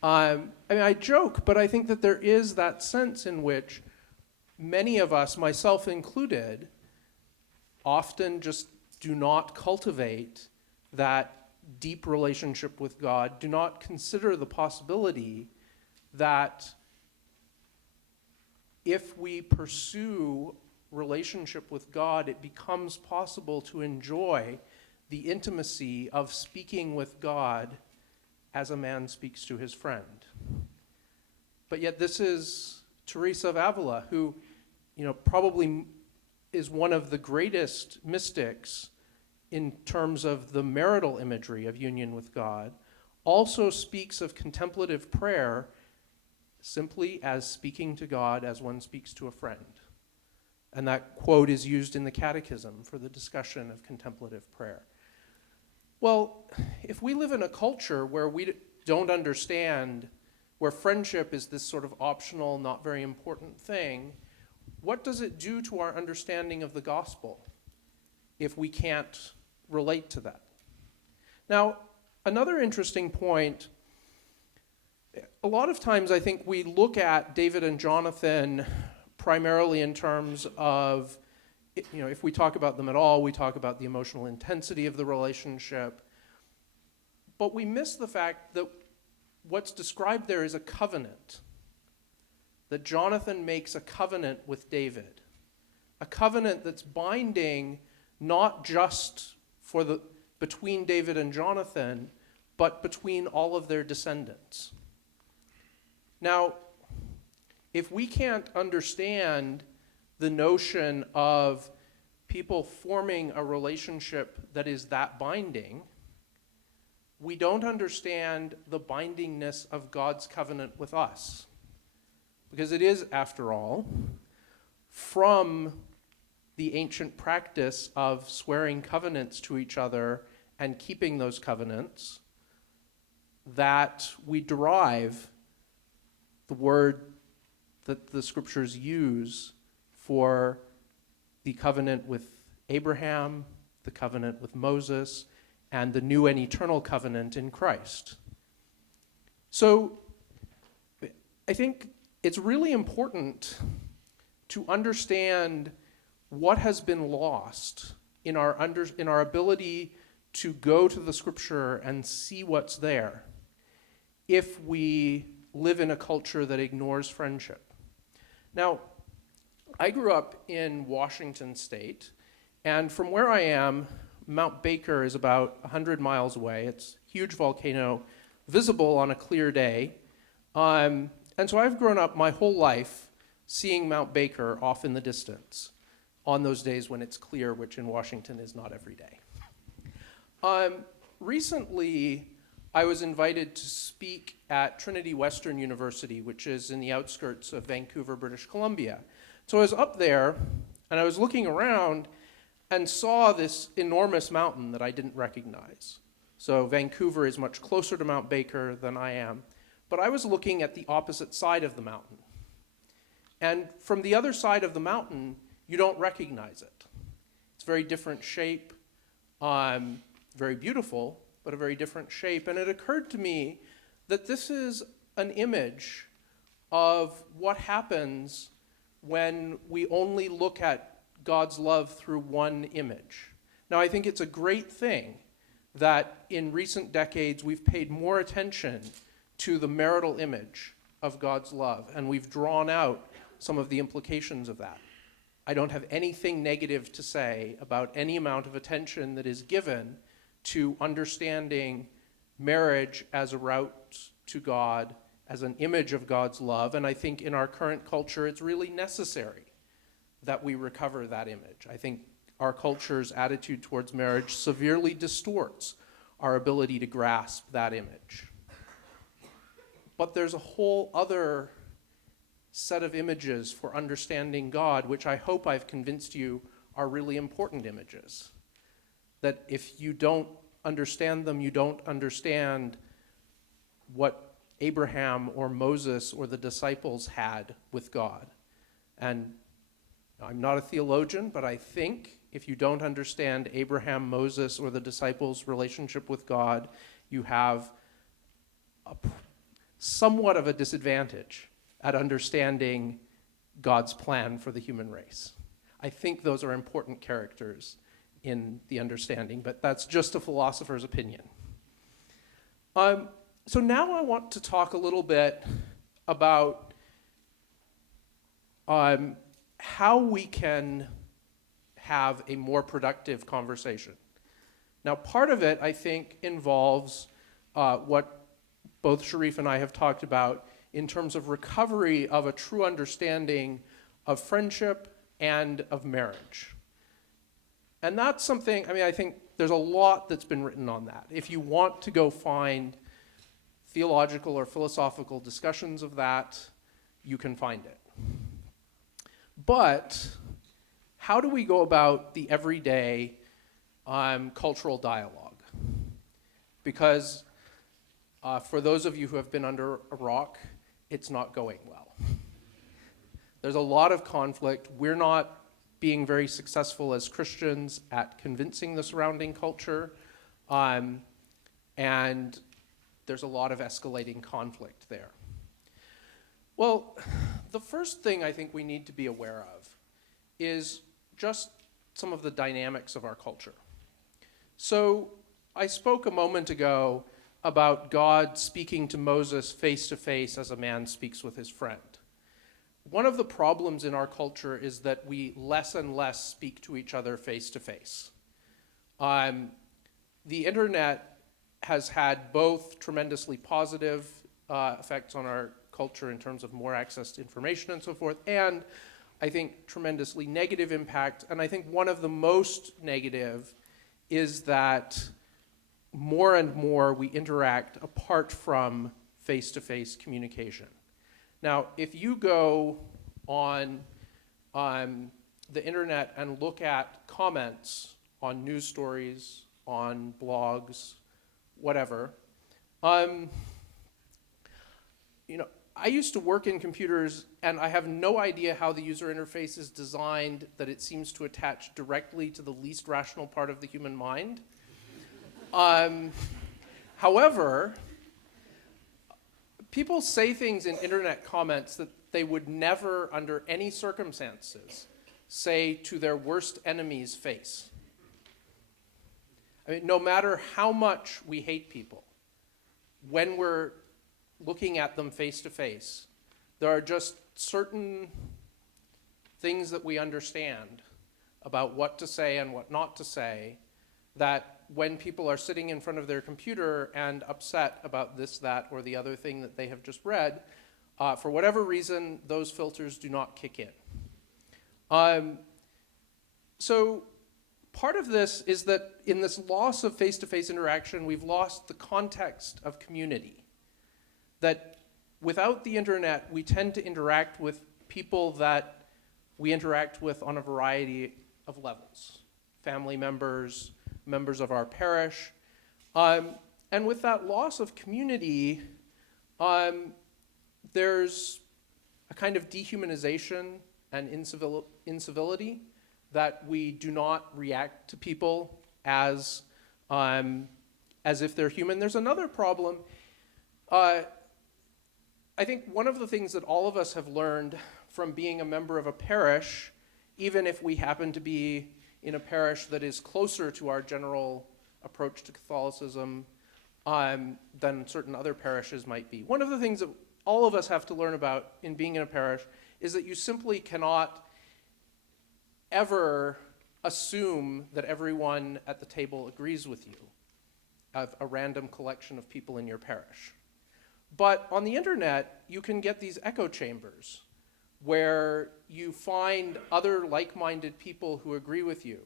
I joke, but I think that there is that sense in which many of us, myself included, often just do not cultivate that deep relationship with God, do not consider the possibility that if we pursue relationship with God, it becomes possible to enjoy the intimacy of speaking with God as a man speaks to his friend. But yet this is Teresa of Avila, who, probably is one of the greatest mystics in terms of the marital imagery of union with God, also speaks of contemplative prayer simply as speaking to God as one speaks to a friend. And that quote is used in the Catechism for the discussion of contemplative prayer. Well, if we live in a culture where we don't understand, where friendship is this sort of optional, not very important thing, what does it do to our understanding of the gospel if we can't relate to that? Now, another interesting point, a lot of times I think we look at David and Jonathan primarily in terms of, if we talk about them at all, we talk about the emotional intensity of the relationship. But we miss the fact that what's described there is a covenant. That Jonathan makes a covenant with David. A covenant that's binding not just between David and Jonathan, but between all of their descendants. Now, if we can't understand the notion of people forming a relationship that is that binding, we don't understand the bindingness of God's covenant with us. Because it is, after all, from the ancient practice of swearing covenants to each other and keeping those covenants that we derive the word that the scriptures use for the covenant with Abraham, the covenant with Moses, and the new and eternal covenant in Christ. So I think it's really important to understand what has been lost in our ability to go to the scripture and see what's there if we live in a culture that ignores friendship. Now, I grew up in Washington State, and from where I am, Mount Baker is about 100 miles away. It's a huge volcano, visible on a clear day. And so I've grown up my whole life seeing Mount Baker off in the distance on those days when it's clear, which in Washington is not every day. Recently, I was invited to speak at Trinity Western University, which is in the outskirts of Vancouver, British Columbia. So I was up there, and I was looking around and saw this enormous mountain that I didn't recognize. So Vancouver is much closer to Mount Baker than I am, but I was looking at the opposite side of the mountain. And from the other side of the mountain, you don't recognize it. It's a very different shape, very beautiful, but a very different shape. And it occurred to me that this is an image of what happens when we only look at God's love through one image. Now, I think it's a great thing that in recent decades we've paid more attention to the marital image of God's love, and we've drawn out some of the implications of that. I don't have anything negative to say about any amount of attention that is given to understanding marriage as a route to God, as an image of God's love, and I think in our current culture it's really necessary that we recover that image. I think our culture's attitude towards marriage severely distorts our ability to grasp that image. But there's a whole other set of images for understanding God, which I hope I've convinced you are really important images. That if you don't understand them, you don't understand what Abraham or Moses or the disciples had with God. And I'm not a theologian, but I think if you don't understand Abraham, Moses, or the disciples' relationship with God, you have somewhat of a disadvantage at understanding God's plan for the human race. I think those are important characters in the understanding, but that's just a philosopher's opinion. So now I want to talk a little bit about how we can have a more productive conversation. Now, part of it, I think, involves what both Sharif and I have talked about in terms of recovery of a true understanding of friendship and of marriage. And that's something, I think there's a lot that's been written on that. If you want to go find theological or philosophical discussions of that, you can find it. But how do we go about the everyday cultural dialogue? Because for those of you who have been under a rock, it's not going well. There's a lot of conflict. We're not being very successful as Christians at convincing the surrounding culture, and there's a lot of escalating conflict there. Well, the first thing I think we need to be aware of is just some of the dynamics of our culture. So I spoke a moment ago about God speaking to Moses face to face as a man speaks with his friend. One of the problems in our culture is that we less and less speak to each other face to face. The internet has had both tremendously positive effects on our culture in terms of more access to information and so forth, and I think, tremendously negative impact. And I think one of the most negative is that more and more we interact apart from face-to-face communication. Now, if you go on the internet and look at comments on news stories, on blogs, whatever, I used to work in computers, and I have no idea how the user interface is designed that it seems to attach directly to the least rational part of the human mind. However, people say things in internet comments that they would never, under any circumstances, say to their worst enemy's face. I mean, no matter how much we hate people, when we're looking at them face to face, there are just certain things that we understand about what to say and what not to say, that when people are sitting in front of their computer and upset about this, that, or the other thing that they have just read, for whatever reason, those filters do not kick in. So part of this is that in this loss of face-to-face interaction, we've lost the context of community. That without the internet, we tend to interact with people that we interact with on a variety of levels. Family members, members of our parish. And with that loss of community, there's a kind of dehumanization and incivility that we do not react to people as if they're human. There's another problem. I think one of the things that all of us have learned from being a member of a parish, even if we happen to be in a parish that is closer to our general approach to Catholicism than certain other parishes might be. One of the things that all of us have to learn about in being in a parish is that you simply cannot ever assume that everyone at the table agrees with you, of a random collection of people in your parish. But on the internet, you can get these echo chambers where you find other like-minded people who agree with you,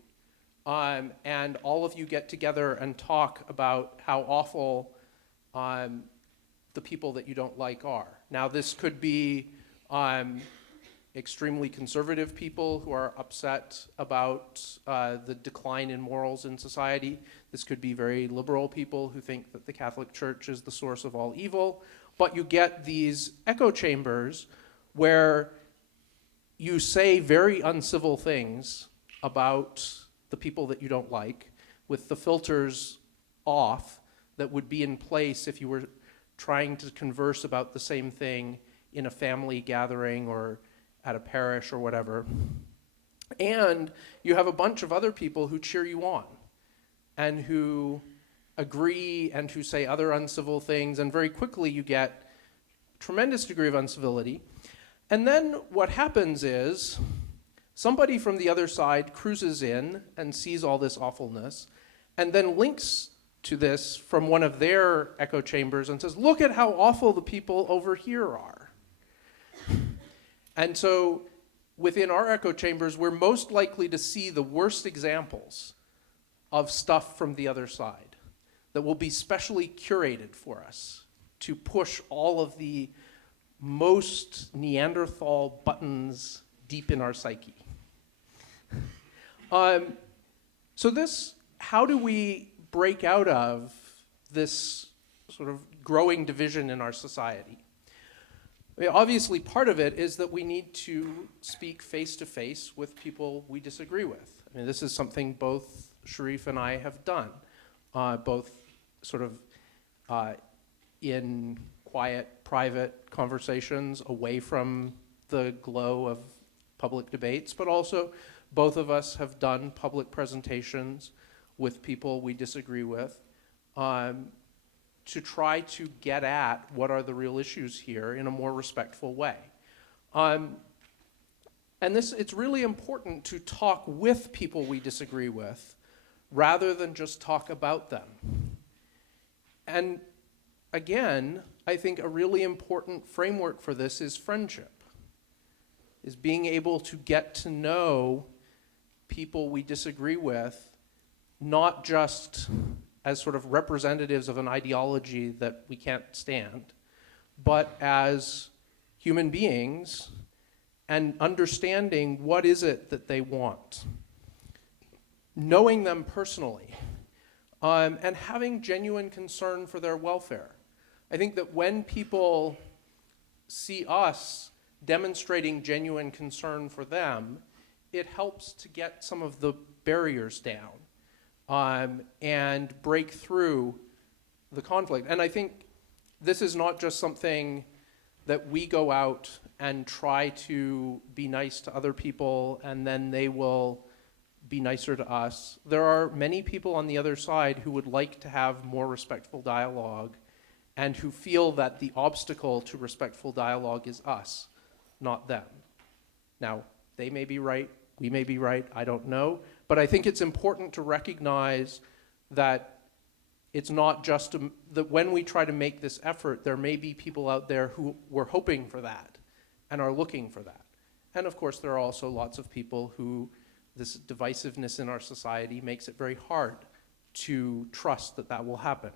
and all of you get together and talk about how awful the people that you don't like are. Now, this could be extremely conservative people who are upset about the decline in morals in society. This could be very liberal people who think that the Catholic Church is the source of all evil. But you get these echo chambers where you say very uncivil things about the people that you don't like, with the filters off that would be in place if you were trying to converse about the same thing in a family gathering or at a parish or whatever. And you have a bunch of other people who cheer you on and who agree and who say other uncivil things, and very quickly you get a tremendous degree of uncivility. And then what happens is somebody from the other side cruises in and sees all this awfulness and then links to this from one of their echo chambers and says, look at how awful the people over here are. And so within our echo chambers, we're most likely to see the worst examples of stuff from the other side that will be specially curated for us to push all of the most Neanderthal buttons deep in our psyche. So this, how do we break out of this sort of growing division in our society? I mean, obviously, part of it is that we need to speak face-to-face with people we disagree with. I mean, this is something both Sharif and I have done, both sort of in quiet, private conversations away from the glow of public debates, but also both of us have done public presentations with people we disagree with to try to get at what are the real issues here in a more respectful way. And it's really important to talk with people we disagree with rather than just talk about them. And again, I think a really important framework for this is friendship. is being able to get to know people we disagree with, not just as sort of representatives of an ideology that we can't stand, but as human beings and understanding what is it that they want, knowing them personally, and having genuine concern for their welfare. I think that when people see us demonstrating genuine concern for them, it helps to get some of the barriers down and break through the conflict. And I think this is not just something that we go out and try to be nice to other people and then they will be nicer to us. There are many people on the other side who would like to have more respectful dialogue and who feel that the obstacle to respectful dialogue is us, not them. Now, they may be right, we may be right, I don't know, but I think it's important to recognize that it's not just that when we try to make this effort, there may be people out there who were hoping for that and are looking for that. And of course, there are also lots of people who this divisiveness in our society makes it very hard to trust that that will happen.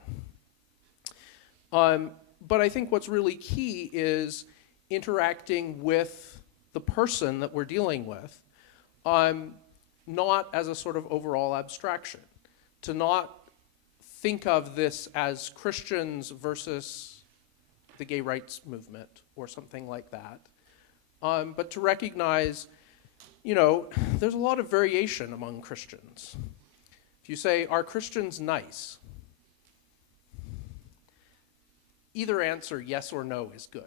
But I think what's really key is interacting with the person that we're dealing with, not as a sort of overall abstraction, to not think of this as Christians versus the gay rights movement or something like that, but to recognize, there's a lot of variation among Christians. If you say, are Christians nice? Either answer, yes or no, is good.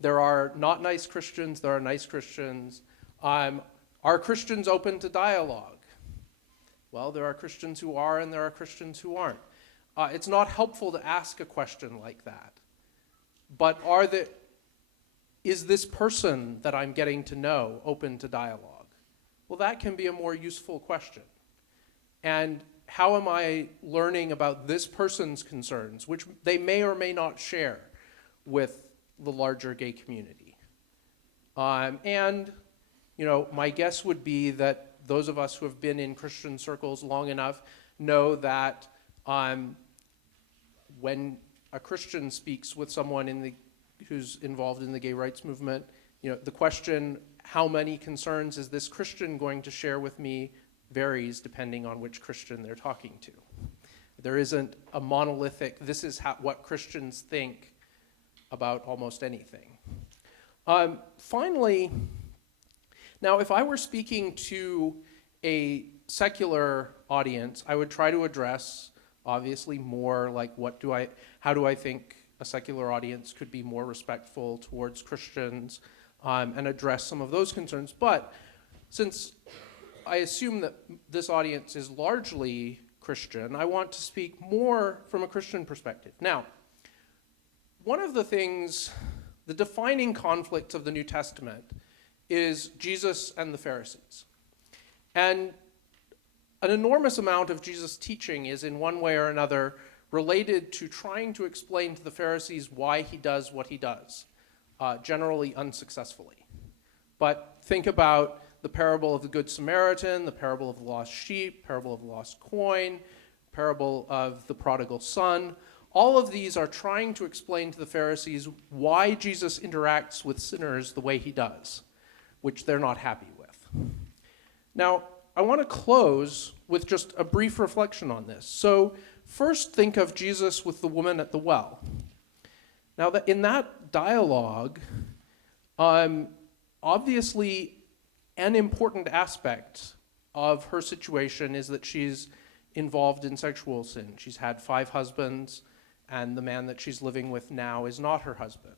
There are not nice Christians, there are nice Christians. Are Christians open to dialogue? Well, there are Christians who are and there are Christians who aren't. It's not helpful to ask a question like that. But is this person that I'm getting to know open to dialogue? Well, that can be a more useful question. And how am I learning about this person's concerns, which they may or may not share with the larger gay community? And my guess would be that those of us who have been in Christian circles long enough know that when a Christian speaks with someone who's involved in the gay rights movement, the question, how many concerns is this Christian going to share with me, varies depending on which Christian they're talking to. There isn't a monolithic, this is what Christians think about almost anything. Finally, now if I were speaking to a secular audience, I would try to address obviously more like how do I think a secular audience could be more respectful towards Christians and address some of those concerns. But since I assume that this audience is largely Christian, I want to speak more from a Christian perspective. Now, one of the defining conflicts of the New Testament is Jesus and the Pharisees. And an enormous amount of Jesus' teaching is in one way or another related to trying to explain to the Pharisees why he does what he does, generally unsuccessfully. But think about the parable of the Good Samaritan, the parable of the lost sheep, parable of the lost coin, parable of the prodigal son. All of these are trying to explain to the Pharisees why Jesus interacts with sinners the way he does, which they're not happy with. Now, I want to close with just a brief reflection on this. So first, think of Jesus with the woman at the well. Now, in that dialogue, obviously, an important aspect of her situation is that she's involved in sexual sin. She's had 5 husbands, and the man that she's living with now is not her husband.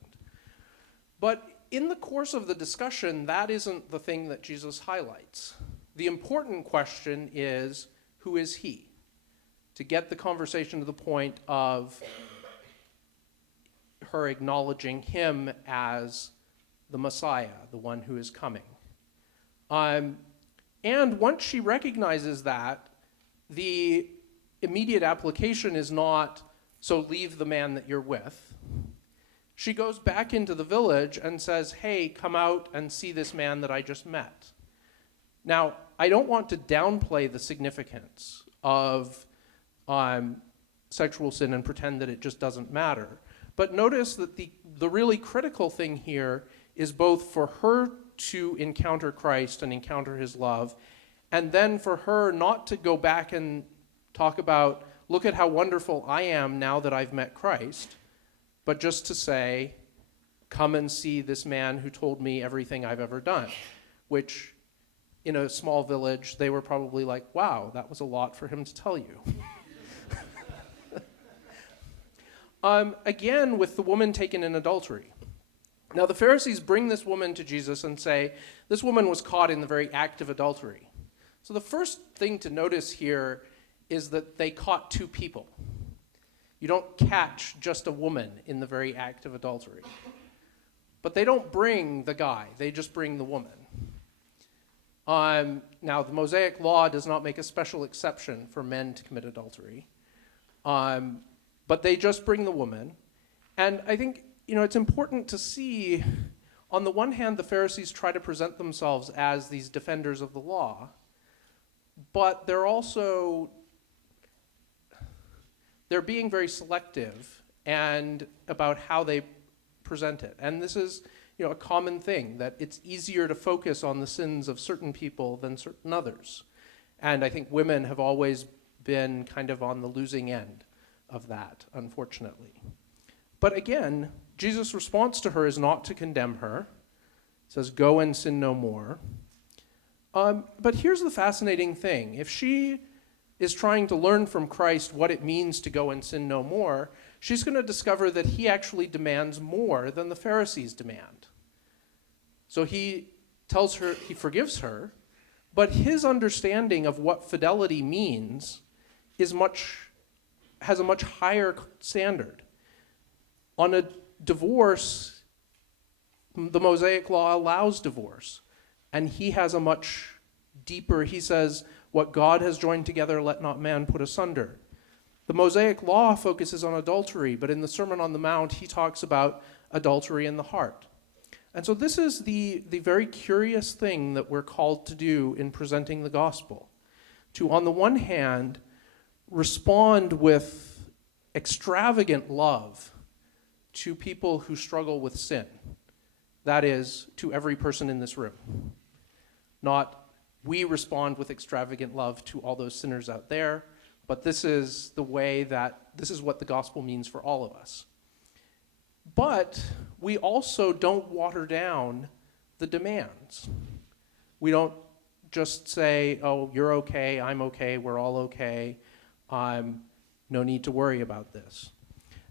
But in the course of the discussion, that isn't the thing that Jesus highlights. The important question is, who is he? To get the conversation to the point of her acknowledging him as the Messiah, the one who is coming. And once she recognizes that, the immediate application is not, so leave the man that you're with. she goes back into the village and says, hey, come out and see this man that I just met. Now, I don't want to downplay the significance of sexual sin and pretend that it just doesn't matter. But notice that the really critical thing here is both for her to encounter Christ and encounter his love, and then for her not to go back and talk about, look at how wonderful I am now that I've met Christ, but just to say, come and see this man who told me everything I've ever done, which in a small village, they were probably like, wow, that was a lot for him to tell you. Again, with the woman taken in adultery. Now, the Pharisees bring this woman to Jesus and say, this woman was caught in the very act of adultery. So the first thing to notice here is that they caught two people. You don't catch just a woman in the very act of adultery. But they don't bring the guy, they just bring the woman. Now, the Mosaic law does not make a special exception for men to commit adultery. But they just bring the woman. And I think, it's important to see, on the one hand, the Pharisees try to present themselves as these defenders of the law, but they're being very selective and about how they present it. And this is, a common thing, that it's easier to focus on the sins of certain people than certain others. And I think women have always been kind of on the losing end of that, unfortunately. But again, Jesus' response to her is not to condemn her. He says, go and sin no more. But here's the fascinating thing. If she is trying to learn from Christ what it means to go and sin no more, she's going to discover that he actually demands more than the Pharisees demand. So he tells her, he forgives her, but his understanding of what fidelity means has a much higher standard. On a divorce, the Mosaic law allows divorce, and he has a much deeper, he says, what God has joined together, let not man put asunder. The Mosaic law focuses on adultery, but in the Sermon on the Mount, he talks about adultery in the heart. And so this is the very curious thing that we're called to do in presenting the gospel. To, on the one hand, respond with extravagant love to people who struggle with sin. That is, to every person in this room. Not we respond with extravagant love to all those sinners out there, but this is what the gospel means for all of us. But we also don't water down the demands. We don't just say, oh, you're okay, I'm okay, we're all okay, no need to worry about this.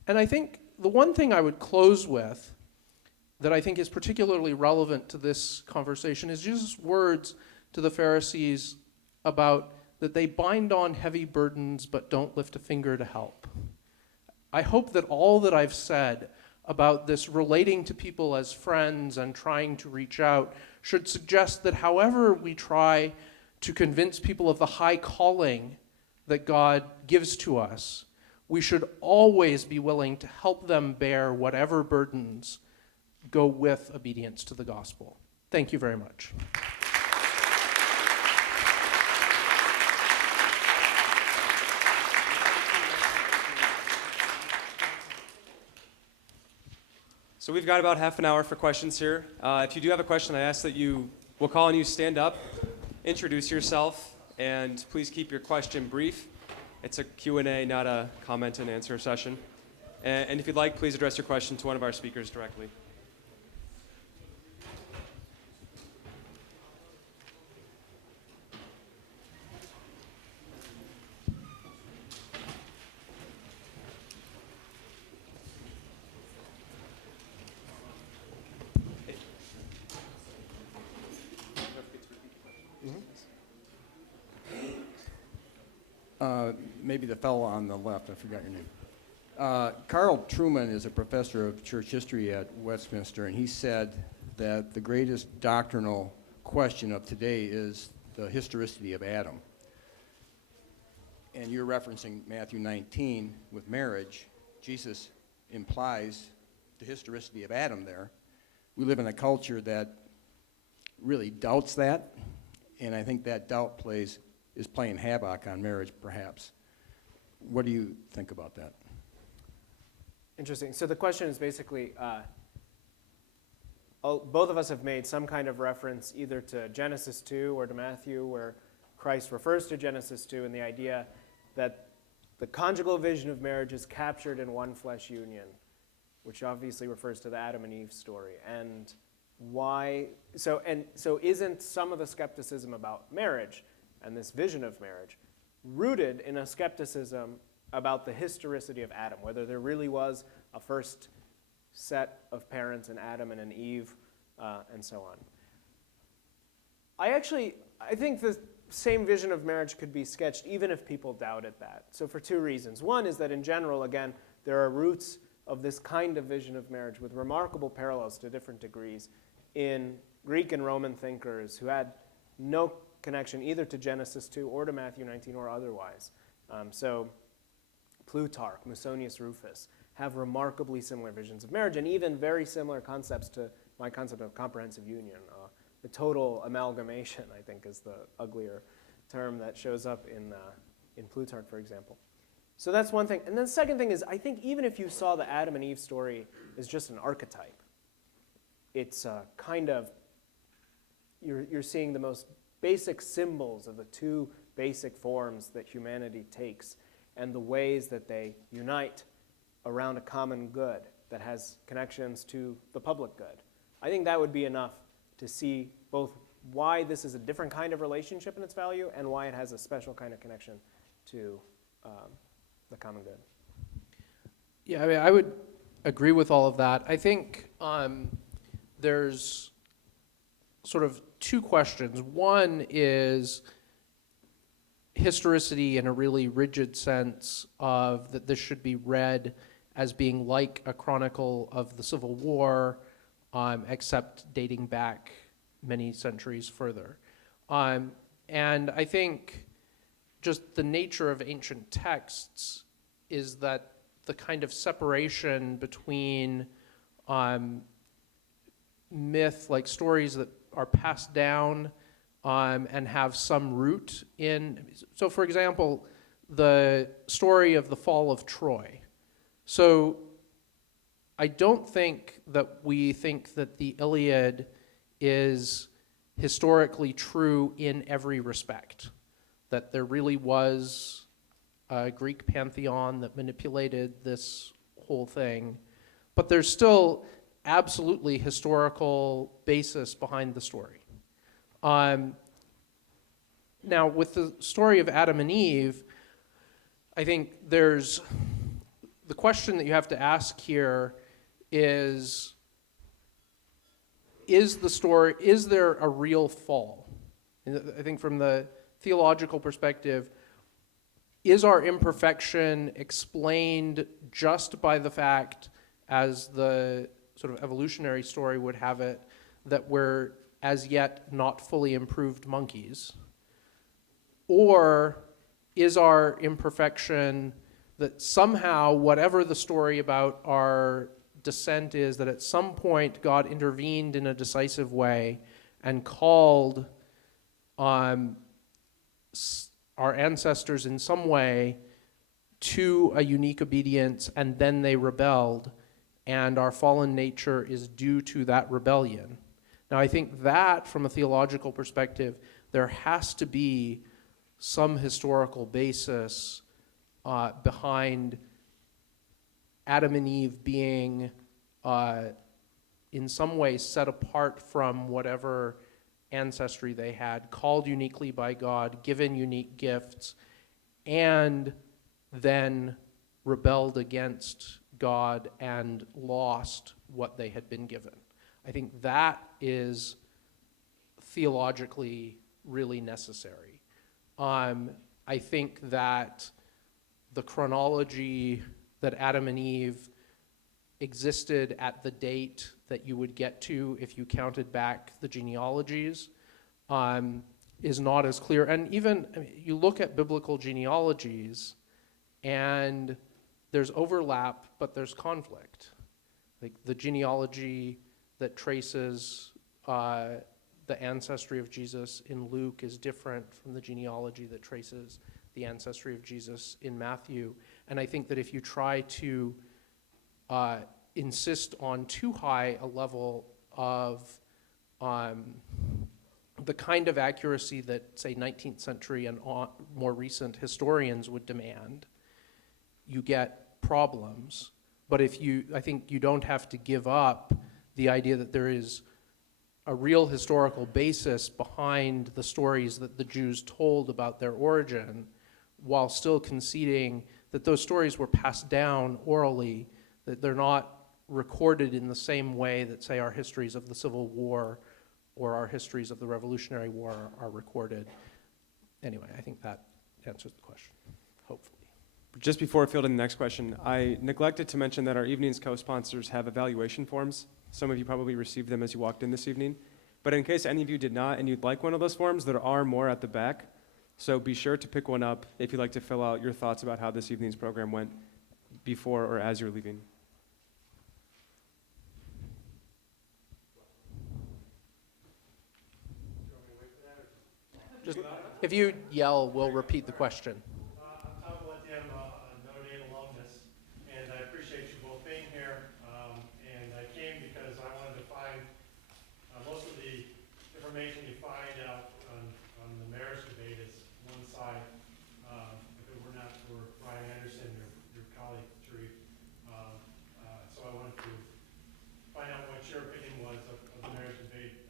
And I think the one thing I would close with that I think is particularly relevant to this conversation is Jesus' words to the Pharisees about that they bind on heavy burdens but don't lift a finger to help. I hope that all that I've said about this relating to people as friends and trying to reach out should suggest that however we try to convince people of the high calling that God gives to us, we should always be willing to help them bear whatever burdens go with obedience to the gospel. Thank you very much. So we've got about half an hour for questions here. If you do have a question, I ask that we'll call on you, stand up, introduce yourself, and please keep your question brief. It's a Q&A, not a comment and answer session. And if you'd like, please address your question to one of our speakers directly. Maybe the fellow on the left, I forgot your name. Carl Truman is a professor of church history at Westminster, and he said that the greatest doctrinal question of today is the historicity of Adam. And you're referencing Matthew 19 with marriage. Jesus implies the historicity of Adam there. We live in a culture that really doubts that, and I think that doubt is playing havoc on marriage, perhaps. What do you think about that? Interesting. So the question is basically, both of us have made some kind of reference either to Genesis 2 or to Matthew, where Christ refers to Genesis 2 and the idea that the conjugal vision of marriage is captured in one flesh union, which obviously refers to the Adam and Eve story. And why? So isn't some of the skepticism about marriage and this vision of marriage rooted in a skepticism about the historicity of Adam, whether there really was a first set of parents, an Adam and an Eve, and so on? I think the same vision of marriage could be sketched even if people doubted that. So for two reasons. One is that in general, again, there are roots of this kind of vision of marriage with remarkable parallels to different degrees in Greek and Roman thinkers who had no connection either to Genesis 2 or to Matthew 19 or otherwise. So Plutarch, Musonius Rufus have remarkably similar visions of marriage and even very similar concepts to my concept of comprehensive union. The total amalgamation, I think, is the uglier term that shows up in Plutarch, for example. So that's one thing. And then the second thing is, I think even if you saw the Adam and Eve story as just an archetype, it's kind of, you're seeing the most basic symbols of the two basic forms that humanity takes and the ways that they unite around a common good that has connections to the public good. I think that would be enough to see both why this is a different kind of relationship in its value and why it has a special kind of connection to the common good. Yeah, I mean, I would agree with all of that. I think there's sort of two questions. One is historicity in a really rigid sense of that this should be read as being like a chronicle of the Civil War, except dating back many centuries further. And I think just the nature of ancient texts is that the kind of separation between myth, like stories that are passed down and have some root in. So for example, the story of the fall of Troy. So I don't think that we think that the Iliad is historically true in every respect, that there really was a Greek pantheon that manipulated this whole thing, but there's still absolutely historical basis behind the story. Now, with the story of Adam and Eve, I think there's the question that you have to ask here is there a real fall? And I think from the theological perspective, is our imperfection explained just by the fact, as the sort of evolutionary story would have it, that we're as yet not fully improved monkeys? Or is our imperfection that somehow, whatever the story about our descent is, that at some point God intervened in a decisive way and called our ancestors in some way to a unique obedience, and then they rebelled, and our fallen nature is due to that rebellion? Now, I think that, from a theological perspective, there has to be some historical basis behind Adam and Eve being in some way set apart from whatever ancestry they had, called uniquely by God, given unique gifts, and then rebelled against God and lost what they had been given. I think that is theologically really necessary. I think that the chronology that Adam and Eve existed at the date that you would get to if you counted back the genealogies is not as clear. And even you look at biblical genealogies and there's overlap, but there's conflict. Like the genealogy that traces the ancestry of Jesus in Luke is different from the genealogy that traces the ancestry of Jesus in Matthew. And I think that if you try to insist on too high a level of the kind of accuracy that, say, 19th century and more recent historians would demand, you get problems. But I think you don't have to give up the idea that there is a real historical basis behind the stories that the Jews told about their origin, while still conceding that those stories were passed down orally, that they're not recorded in the same way that, say, our histories of the Civil War or our histories of the Revolutionary War are recorded. Anyway, I think that answers the question, hopefully. Just before fielding the next question, I neglected to mention that our evening's co-sponsors have evaluation forms. Some of you probably received them as you walked in this evening. But in case any of you did not and you'd like one of those forms, there are more at the back. So be sure to pick one up if you'd like to fill out your thoughts about how this evening's program went before or as you're leaving. Just if you yell, we'll repeat the question. I'm Tom Valentian, a Notre Dame alumnus, and I appreciate you both being here. And I came because I wanted to find most of the information you find out on the marriage debate is one side. If it were not for Brian Anderson, your colleague, Sharif. So I wanted to find out what your opinion was of the marriage debate,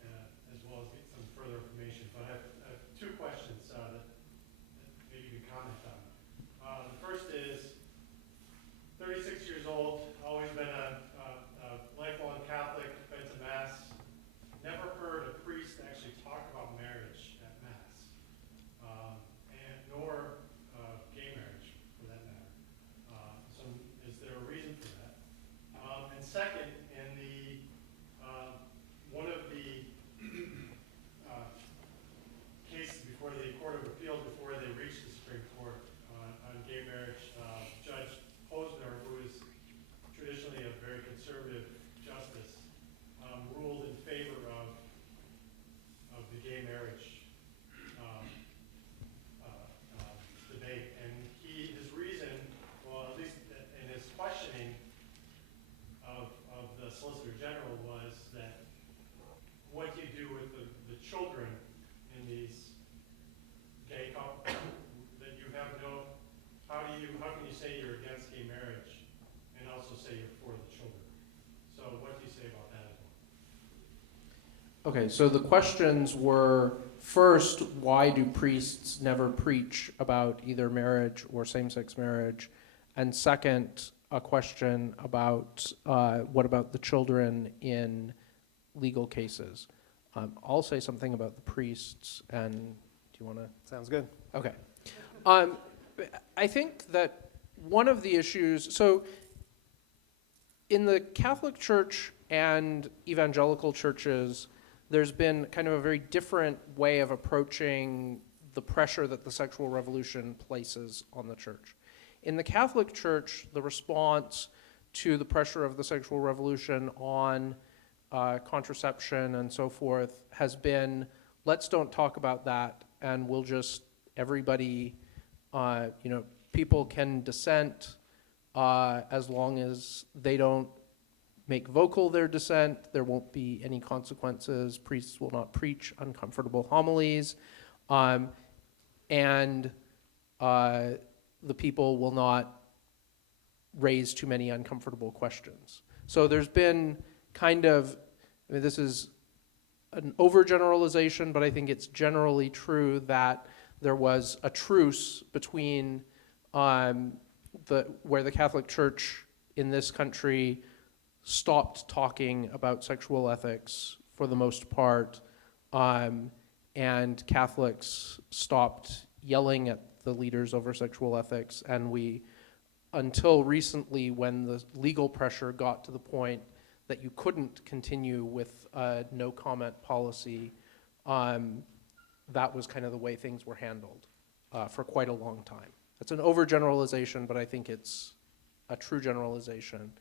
as well as get some further information. But I have two questions that maybe you can comment on. The first is, 36 years old, always been a lifelong Catholic, been to Mass, never heard a priest actually talk about marriage at Mass, and nor gay marriage, for that matter. So is there a reason for that? And second, in the one of the cases before the Court of Appeals, before they reached the Supreme Court on gay marriage, Judge Posner, who is traditionally a very conservative justice, ruled in favor of the gay marriage debate. And his reason, well, at least in his questioning of the Solicitor General, was that what do you do with the children in these gay couples, that you have no, how can you say you're against gay marriage and also say you're for the children? So what do you say about that as well? Okay, so the questions were, first, why do priests never preach about either marriage or same-sex marriage? And second, a question about what about the children in legal cases? I'll say something about the priests, and do you want to? Sounds good. Okay. I think that one of the issues, so in the Catholic Church and evangelical churches, there's been kind of a very different way of approaching the pressure that the sexual revolution places on the church. In the Catholic Church, the response to the pressure of the sexual revolution on contraception and so forth has been, let's don't talk about that, and we'll just, everybody, people can dissent as long as they don't make vocal their dissent. There won't be any consequences. Priests will not preach uncomfortable homilies, and the people will not raise too many uncomfortable questions. So there's been kind of, this is an overgeneralization, but I think it's generally true that there was a truce between where the Catholic Church in this country stopped talking about sexual ethics for the most part, and Catholics stopped yelling at the leaders over sexual ethics, and we, until recently, when the legal pressure got to the point that you couldn't continue with a no comment policy, that was kind of the way things were handled for quite a long time. It's an overgeneralization, but I think it's a true generalization.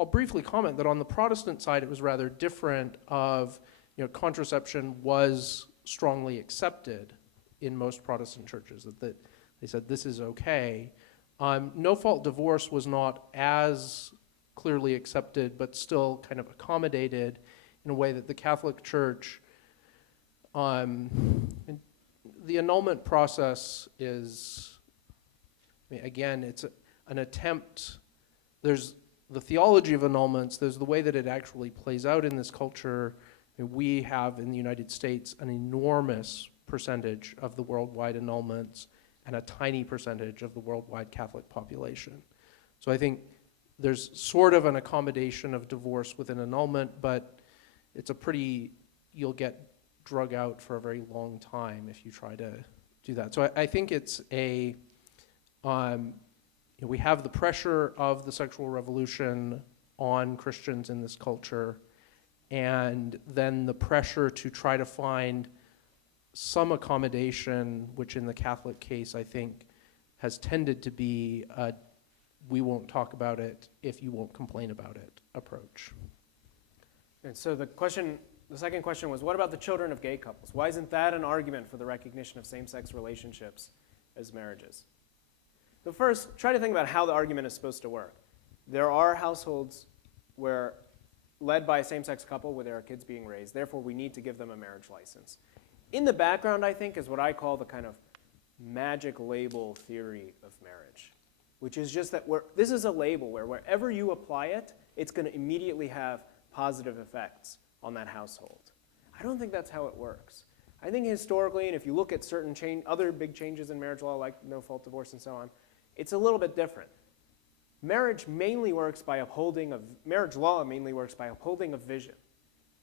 I'll briefly comment that on the Protestant side, it was rather different of, contraception was strongly accepted in most Protestant churches, that they said this is okay. No-fault divorce was not as clearly accepted, but still kind of accommodated in a way that the Catholic Church, the annulment process is, again, it's an attempt. There's the theology of annulments, there's the way that it actually plays out in this culture. We have in the United States an enormous percentage of the worldwide annulments and a tiny percentage of the worldwide Catholic population. So I think there's sort of an accommodation of divorce with an annulment, but it's you'll get drug out for a very long time if you try to do that. So I think it's we have the pressure of the sexual revolution on Christians in this culture, and then the pressure to try to find some accommodation, which in the Catholic case, I think, has tended to be a we won't talk about it if you won't complain about it approach. And so the second question was, what about the children of gay couples? Why isn't that an argument for the recognition of same-sex relationships as marriages? So first, try to think about how the argument is supposed to work. There are households led by a same-sex couple where there are kids being raised. Therefore, we need to give them a marriage license. In the background, I think, is what I call the kind of magic label theory of marriage, which is just that this is a label where wherever you apply it, it's going to immediately have positive effects on that household. I don't think that's how it works. I think historically, and if you look at certain other big changes in marriage law, like no-fault divorce and so on, it's a little bit different. Marriage law mainly works by upholding a vision.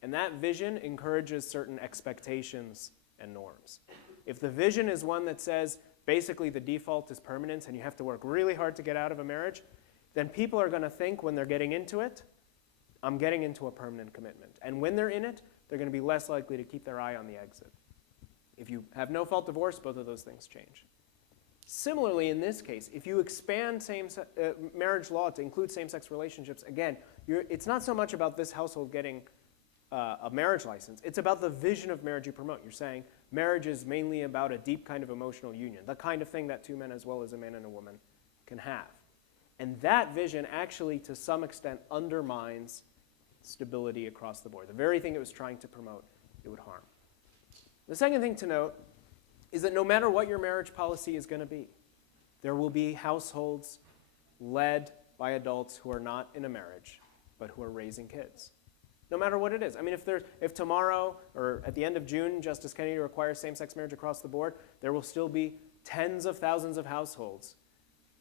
And that vision encourages certain expectations and norms. If the vision is one that says basically the default is permanence and you have to work really hard to get out of a marriage, then people are going to think when they're getting into it, I'm getting into a permanent commitment. And when they're in it, they're going to be less likely to keep their eye on the exit. If you have no-fault divorce, both of those things change. Similarly, in this case, if you expand marriage law to include same-sex relationships, again, it's not so much about this household getting a marriage license. It's about the vision of marriage you promote. You're saying marriage is mainly about a deep kind of emotional union, the kind of thing that two men as well as a man and a woman can have. And that vision actually, to some extent, undermines stability across the board. The very thing it was trying to promote, it would harm. The second thing to note is that no matter what your marriage policy is going to be, there will be households led by adults who are not in a marriage, but who are raising kids. No matter what it is. I mean, if tomorrow or at the end of June, Justice Kennedy requires same-sex marriage across the board, there will still be tens of thousands of households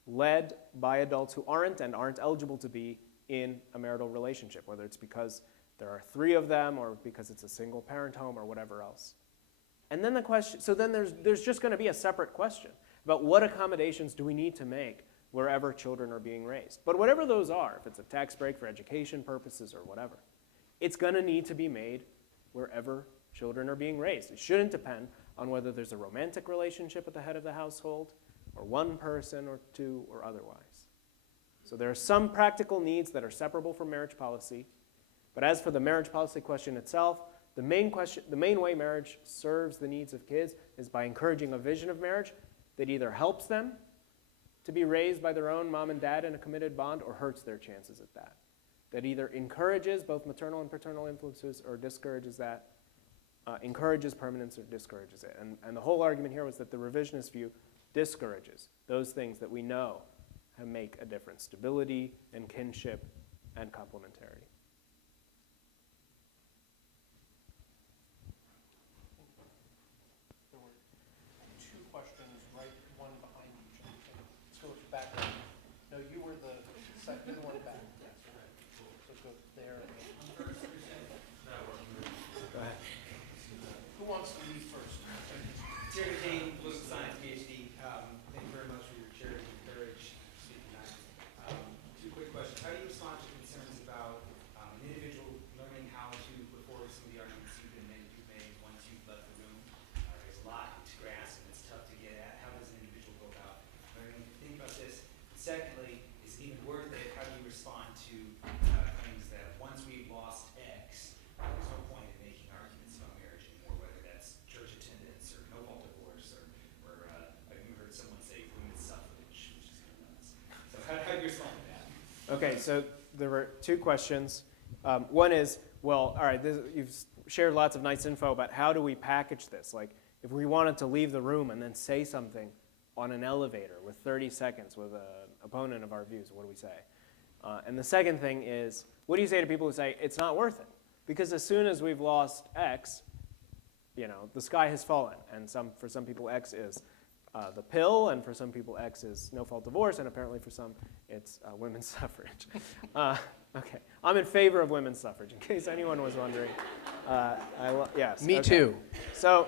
led by adults who aren't eligible to be in a marital relationship, whether it's because there are 3 of them or because it's a single-parent home or whatever else. And then there's just going to be a separate question about what accommodations do we need to make wherever children are being raised. But whatever those are, if it's a tax break for education purposes or whatever, it's going to need to be made wherever children are being raised. It shouldn't depend on whether there's a romantic relationship at the head of the household or one person or 2 or otherwise. So there are some practical needs that are separable from marriage policy. But as for the marriage policy question itself, the main way marriage serves the needs of kids is by encouraging a vision of marriage that either helps them to be raised by their own mom and dad in a committed bond or hurts their chances at that. That either encourages both maternal and paternal influences or discourages that, encourages permanence or discourages it. And the whole argument here was that the revisionist view discourages those things that we know make a difference: stability and kinship and complementarity. There were 2 questions, right, one behind each other. So back. No, you were the second one back. Yes, right. So go there. Go ahead. Who wants to lead first? Terry Kane, political science PhD. Thank you very much for your charity and courage speaking tonight. 2 quick questions. How do you respond to concerns about an individual learning how to put forward some of the arguments you've made once you've left the room? There's a lot to grasp and it's tough to get at. How does an individual go about learning to think about this? Secondly, is it even worth it? How do you respond to Okay, so there were two questions. One is, well, all right, you've shared lots of nice info about how do we package this? Like, if we wanted to leave the room and then say something on an elevator with 30 seconds with an opponent of our views, what do we say? And the second thing is, what do you say to people who say, it's not worth it? Because as soon as we've lost X, the sky has fallen. And for some people, X is the pill, and for some people, X is no-fault divorce, and apparently for some, it's women's suffrage. Okay, I'm in favor of women's suffrage, in case anyone was wondering. Yes. Me okay. too. So,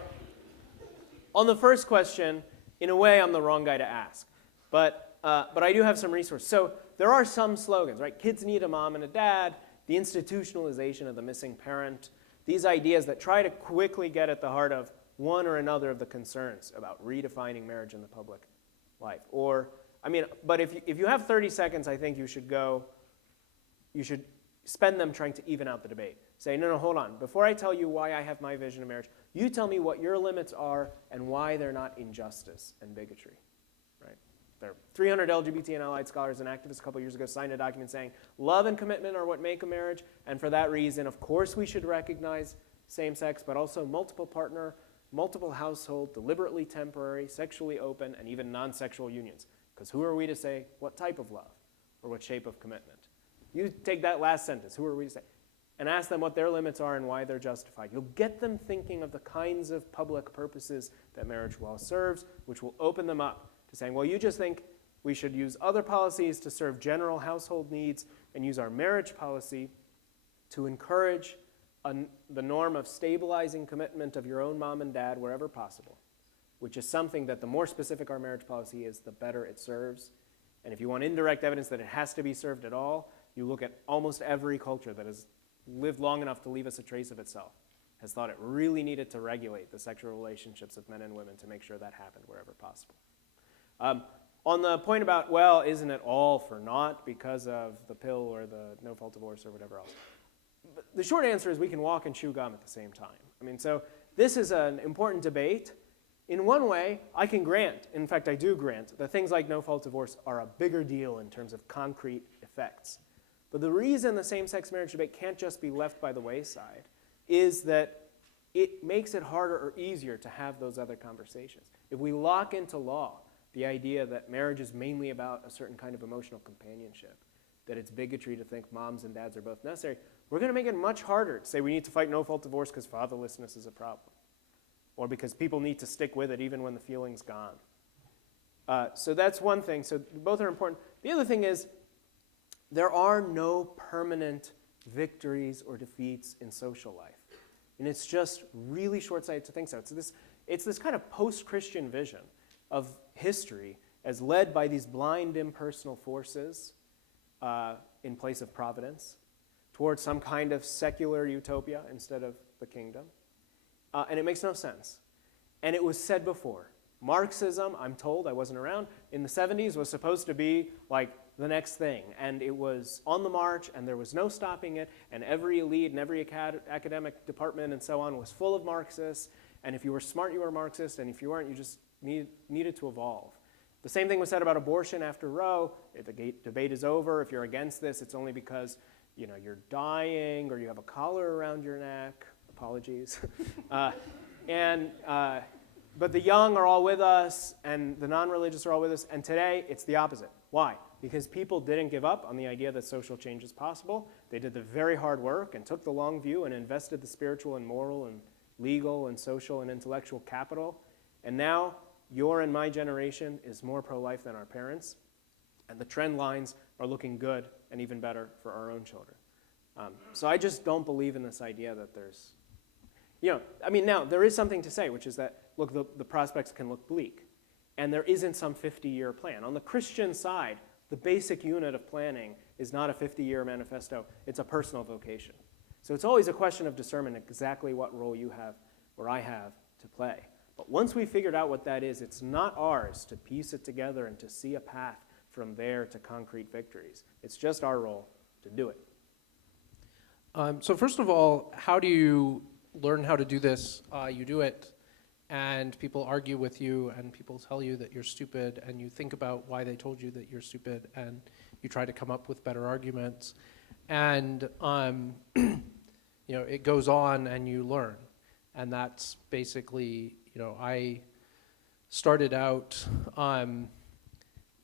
on the first question, in a way, I'm the wrong guy to ask. But I do have some resources. So there are some slogans, right? Kids need a mom and a dad, the institutionalization of the missing parent, these ideas that try to quickly get at the heart of one or another of the concerns about redefining marriage in the public life. But if you have 30 seconds, I think you should spend them trying to even out the debate. Say, no, hold on. Before I tell you why I have my vision of marriage, you tell me what your limits are and why they're not injustice and bigotry. Right? There are 300 LGBT and allied scholars and activists a couple years ago signed a document saying love and commitment are what make a marriage, and for that reason, of course, we should recognize same-sex, but also multiple partner, multiple household, deliberately temporary, sexually open, and even non-sexual unions. Because who are we to say what type of love or what shape of commitment? You take that last sentence, who are we to say? And ask them what their limits are and why they're justified. You'll get them thinking of the kinds of public purposes that marriage law serves, which will open them up to saying, well, you just think we should use other policies to serve general household needs and use our marriage policy to encourage the norm of stabilizing commitment of your own mom and dad wherever possible, which is something that the more specific our marriage policy is, the better it serves. And if you want indirect evidence that it has to be served at all, you look at almost every culture that has lived long enough to leave us a trace of itself, has thought it really needed to regulate the sexual relationships of men and women to make sure that happened wherever possible. On the point about, well, isn't it all for naught because of the pill or the no-fault divorce or whatever else? But the short answer is we can walk and chew gum at the same time. So this is an important debate. In one way, I can grant, in fact I do grant, that things like no-fault divorce are a bigger deal in terms of concrete effects. But the reason the same-sex marriage debate can't just be left by the wayside is that it makes it harder or easier to have those other conversations. If we lock into law the idea that marriage is mainly about a certain kind of emotional companionship, that it's bigotry to think moms and dads are both necessary, we're going to make it much harder to say we need to fight no-fault divorce because fatherlessness is a problem, or because people need to stick with it even when the feeling's gone. So that's one thing. So both are important. The other thing is, there are no permanent victories or defeats in social life. And it's just really short-sighted to think so. It's this kind of post-Christian vision of history as led by these blind impersonal forces in place of providence towards some kind of secular utopia instead of the kingdom. And it makes no sense. And it was said before. Marxism, I'm told, I wasn't around, in the 70s was supposed to be like the next thing. And it was on the march, and there was no stopping it, and every elite and every academic department and so on was full of Marxists. And if you were smart, you were Marxist, and if you weren't, you just needed to evolve. The same thing was said about abortion after Roe. If the debate is over, if you're against this, it's only because you're dying or you have a collar around your neck. Apologies. But the young are all with us, and the non-religious are all with us, and today it's the opposite. Why? Because people didn't give up on the idea that social change is possible. They did the very hard work and took the long view and invested the spiritual and moral and legal and social and intellectual capital. And now your and my generation is more pro-life than our parents, and the trend lines are looking good and even better for our own children. So I just don't believe in this idea that there's, now there is something to say, which is that, look, the prospects can look bleak, and there isn't some 50-year plan. On the Christian side, the basic unit of planning is not a 50-year manifesto, it's a personal vocation. So it's always a question of discernment exactly what role you have or I have to play. But once we figured out what that is, it's not ours to piece it together and to see a path from there to concrete victories. It's just our role to do it. So first of all, how do you learn how to do this? You do it, and people argue with you, and people tell you that you're stupid, and you think about why they told you that you're stupid, and you try to come up with better arguments, and it goes on and you learn. And that's basically, I started out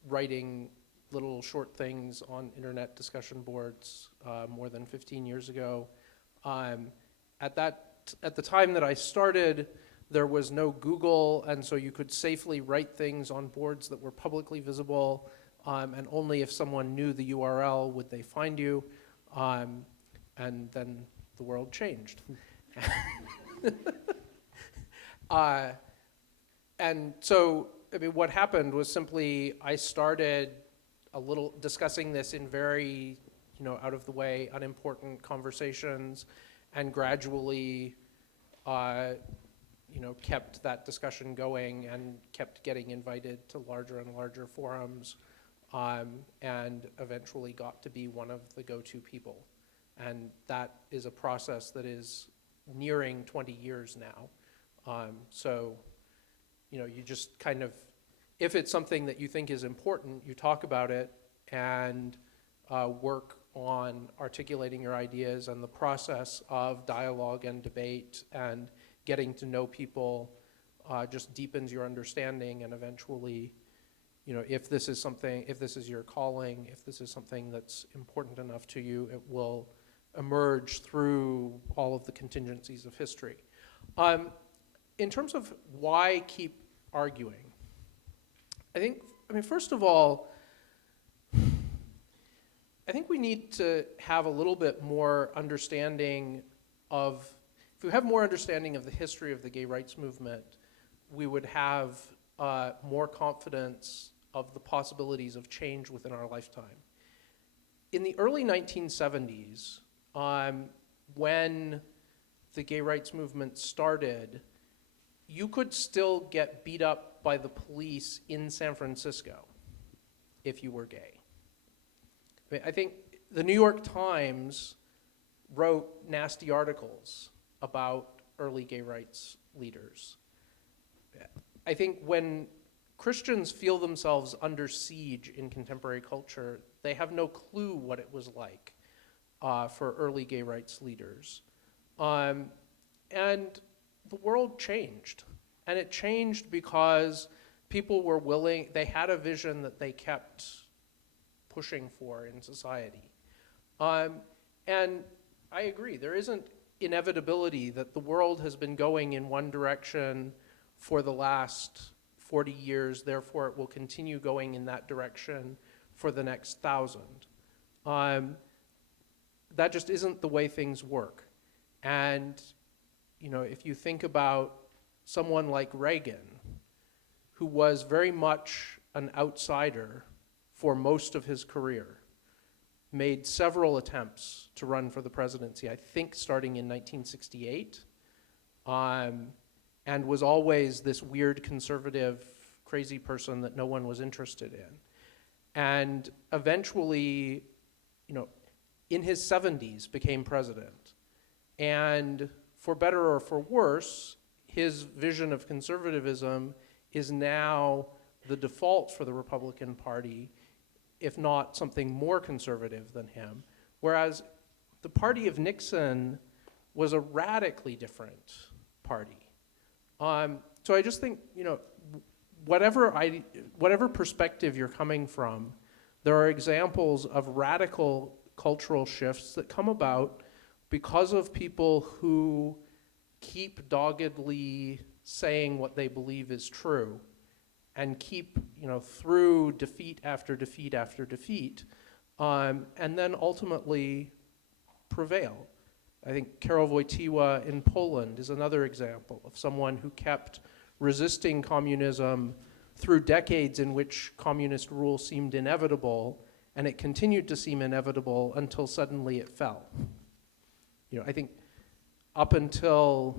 writing little short things on internet discussion boards more than 15 years ago. At the time that I started, there was no Google, and so you could safely write things on boards that were publicly visible, and only if someone knew the URL would they find you, and then the world changed. And so, what happened was simply I started a little discussing this in very, out of the way, unimportant conversations, and gradually, kept that discussion going and kept getting invited to larger and larger forums, and eventually got to be one of the go-to people. And that is a process that is nearing 20 years now. So, you just kind of, if it's something that you think is important, you talk about it and work on articulating your ideas, and the process of dialogue and debate and getting to know people just deepens your understanding, and eventually, if this is your calling, if this is something that's important enough to you, it will emerge through all of the contingencies of history. In terms of why keep arguing, first of all, I think we need to have a little bit more understanding of, if we have more understanding of the history of the gay rights movement, we would have more confidence of the possibilities of change within our lifetime. In the early 1970s, when the gay rights movement started, you could still get beat up by the police in San Francisco if you were gay. I think the New York Times wrote nasty articles about early gay rights leaders. I think when Christians feel themselves under siege in contemporary culture, they have no clue what it was like for early gay rights leaders. And the world changed. And it changed because people were willing, they had a vision that they kept pushing for in society. And I agree, there isn't inevitability that the world has been going in one direction for the last 40 years, therefore it will continue going in that direction for the next 1,000. That just isn't the way things work. And if you think about someone like Reagan, who was very much an outsider for most of his career, made several attempts to run for the presidency, I think starting in 1968, and was always this weird conservative, crazy person that no one was interested in. And eventually, in his 70s became president. And for better or for worse, his vision of conservatism is now the default for the Republican Party, if not something more conservative than him. Whereas the party of Nixon was a radically different party. So I just think, whatever perspective you're coming from, there are examples of radical cultural shifts that come about because of people who keep doggedly saying what they believe is true and keep, through defeat after defeat after defeat, and then ultimately prevail. I think Karol Wojtyła in Poland is another example of someone who kept resisting communism through decades in which communist rule seemed inevitable, and it continued to seem inevitable until suddenly it fell. I think up until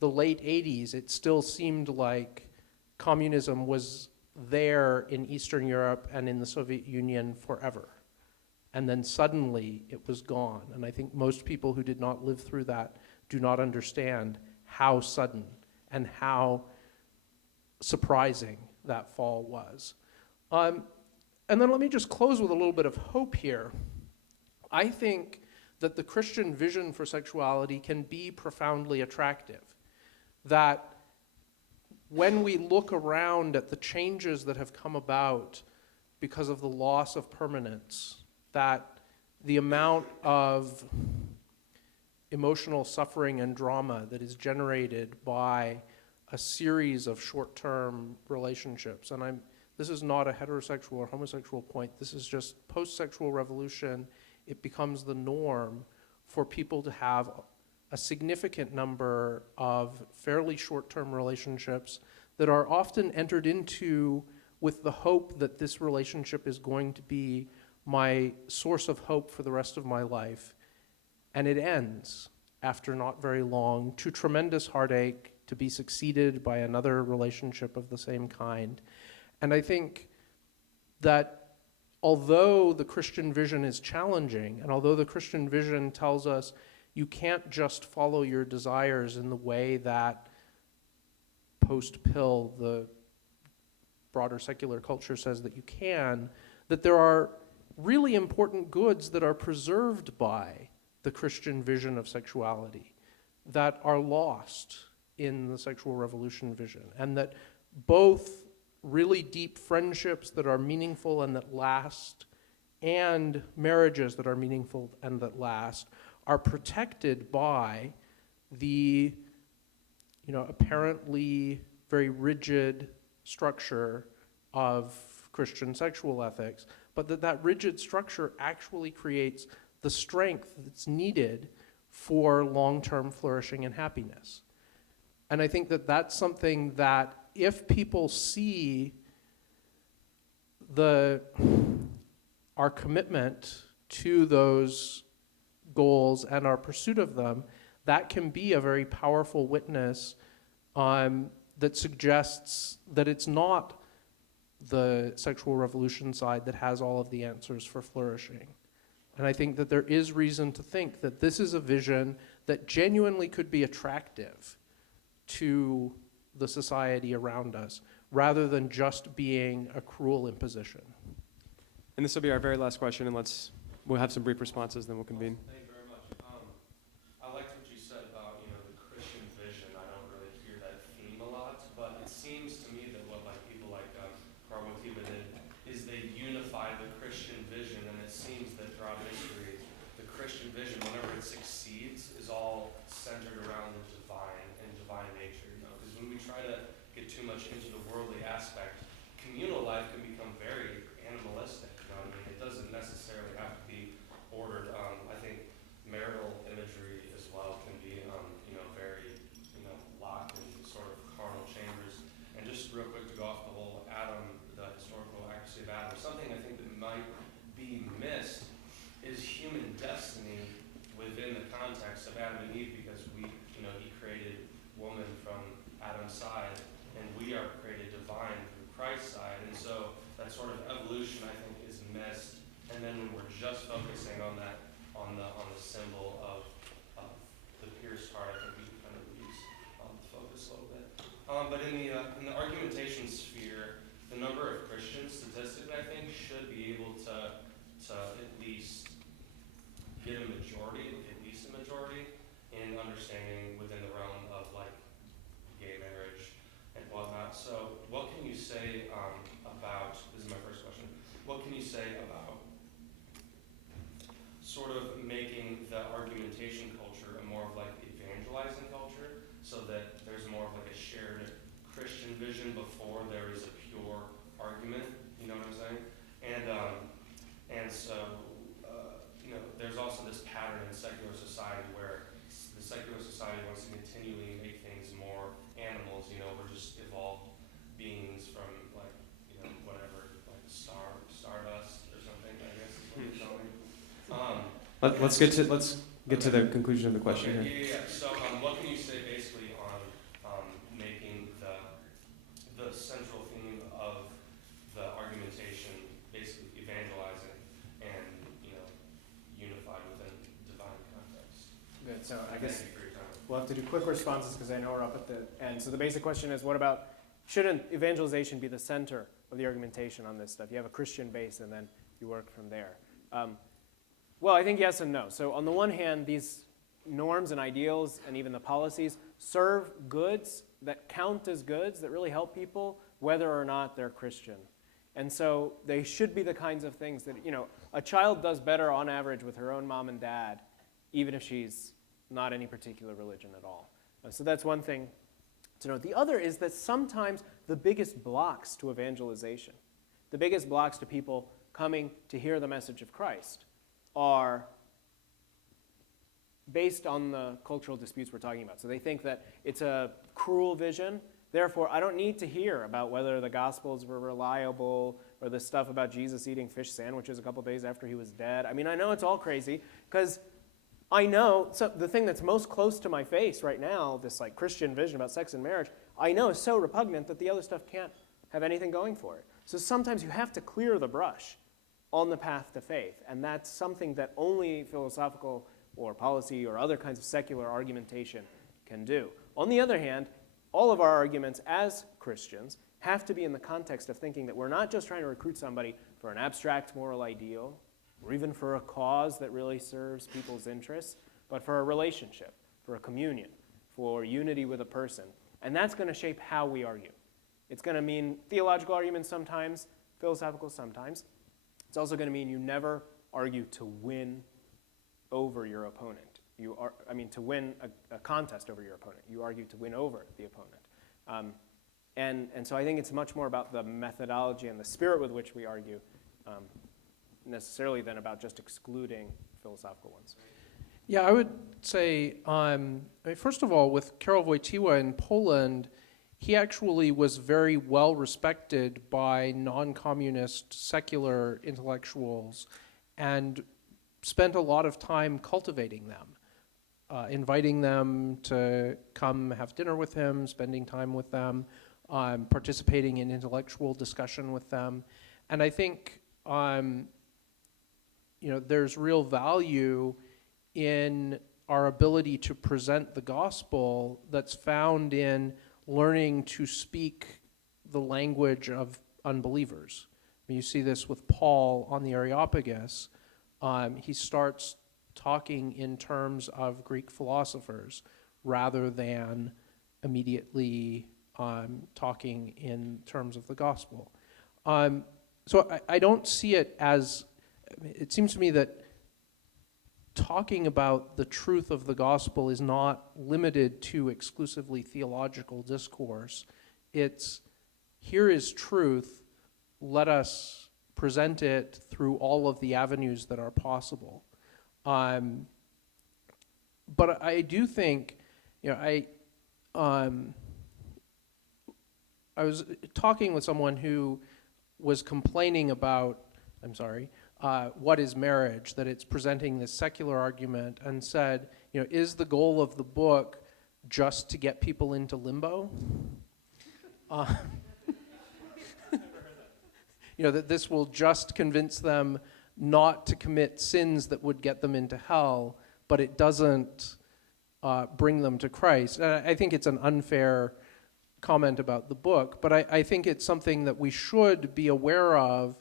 the late 80s, it still seemed like communism was there in Eastern Europe and in the Soviet Union forever. And then suddenly it was gone. And I think most people who did not live through that do not understand how sudden and how surprising that fall was. And then let me just close with a little bit of hope here. I think that the Christian vision for sexuality can be profoundly attractive. That when we look around at the changes that have come about because of the loss of permanence, that the amount of emotional suffering and drama that is generated by a series of short-term relationships, and this is not a heterosexual or homosexual point, this is just post-sexual revolution, it becomes the norm for people to have a significant number of fairly short-term relationships that are often entered into with the hope that this relationship is going to be my source of hope for the rest of my life. And it ends after not very long, to tremendous heartache, to be succeeded by another relationship of the same kind. And I think that although the Christian vision is challenging, and although the Christian vision tells us you can't just follow your desires in the way that post-pill, the broader secular culture says that you can, that there are really important goods that are preserved by the Christian vision of sexuality that are lost in the sexual revolution vision, and that both really deep friendships that are meaningful and that last, and marriages that are meaningful and that last, are protected by the, apparently very rigid structure of Christian sexual ethics, but that rigid structure actually creates the strength that's needed for long-term flourishing and happiness. And I think that that's something that if people see our commitment to those goals and our pursuit of them, that can be a very powerful witness that suggests that it's not the sexual revolution side that has all of the answers for flourishing. And I think that there is reason to think that this is a vision that genuinely could be attractive to the society around us, rather than just being a cruel imposition. And this will be our very last question, and we'll have some brief responses, then we'll convene. Thank you very much. I liked what you said about, the Christian vision. I don't really hear that theme a lot, but it seems to me that what people like Carl Wojtyla did is they unify the Christian vision, and it seems that throughout history, the Christian vision, whenever it succeeds, is all centered around the divine and divine nature. Because when we try to get too much into the worldly aspect, communal life can become very animalistic. It doesn't necessarily have to be ordered. I think marital imagery as well can be, very, locked in sort of carnal chambers. And just real quick to go off the whole Adam, the historical accuracy of Adam, something I think that might be missed is human destiny within the context of Adam and Eve, because he created woman from Adam's side, and we are created divine through Christ's side. And so that sort of evolution, I think, is missed. And then when we're just focusing on that, on the symbol of the pierced heart, I think we kind of lose the focus a little bit. But in the argumentation sphere, the number of Christians statistically, I think, should be able to at least get a majority in understanding within the realm of gay marriage and whatnot. So what can you say about, this is my first question, what can you say about sort of making the argumentation culture a more of evangelizing culture, so that there's more of a shared Christian vision before there is a pure argument, you know what I'm saying? And so, there's also this pattern in secular society where the secular society wants to continually make things more animals. We're just evolved beings from whatever, stardust or something, I guess is what you're telling me. Let's get to the conclusion of the question Okay, here. yeah. So what can you say basically on making the central theme of the argumentation basically evangelizing and unified within divine context? Good. So I guess Thank you for your time. we'll have to do quick responses because I know we're up at the end. So the basic question is, what about shouldn't evangelization be the center of the argumentation on this stuff? You have a Christian base and then you work from there. Well, I think yes and no. So on the one hand, these norms and ideals and even the policies serve goods that count as goods that really help people whether or not they're Christian. And so they should be the kinds of things that, a child does better on average with her own mom and dad, even if she's not any particular religion at all. So that's one thing to note. The other is that sometimes the biggest blocks to evangelization, the biggest blocks to people coming to hear the message of Christ are based on the cultural disputes we're talking about. So they think that it's a cruel vision, therefore I don't need to hear about whether the Gospels were reliable or the stuff about Jesus eating fish sandwiches a couple days after he was dead. I mean, I know it's all crazy, because I know the thing that's most close to my face right now, this like Christian vision about sex and marriage, I know is so repugnant that the other stuff can't have anything going for it. So sometimes you have to clear the brush on the path to faith, and that's something that only philosophical or policy or other kinds of secular argumentation can do. On the other hand, all of our arguments as Christians have to be in the context of thinking that we're not just trying to recruit somebody for an abstract moral ideal or even for a cause that really serves people's interests, but for a relationship, for a communion, for unity with a person. And that's going to shape how we argue. It's going to mean theological arguments sometimes, philosophical sometimes. It's also going to mean you never argue to win over your opponent. To win a contest over your opponent. You argue to win over the opponent. And so I think it's much more about the methodology and the spirit with which we argue necessarily than about just excluding philosophical ones. Yeah, I would say, first of all, with Karol Wojtyła in Poland, he actually was very well respected by non-communist secular intellectuals and spent a lot of time cultivating them, inviting them to come have dinner with him, spending time with them, participating in intellectual discussion with them. And I think there's real value in our ability to present the gospel that's found in learning to speak the language of unbelievers. I mean, you see this with Paul on the Areopagus. He starts talking in terms of Greek philosophers rather than immediately talking in terms of the gospel. So I don't see it as, it seems to me that talking about the truth of the gospel is not limited to exclusively theological discourse. It's, here is truth, let us present it through all of the avenues that are possible. But I do think, I was talking with someone who was complaining about, what is marriage, that it's presenting this secular argument, and said, is the goal of the book just to get people into limbo? That this will just convince them not to commit sins that would get them into hell, but it doesn't bring them to Christ. And I think it's an unfair comment about the book, but I think it's something that we should be aware of,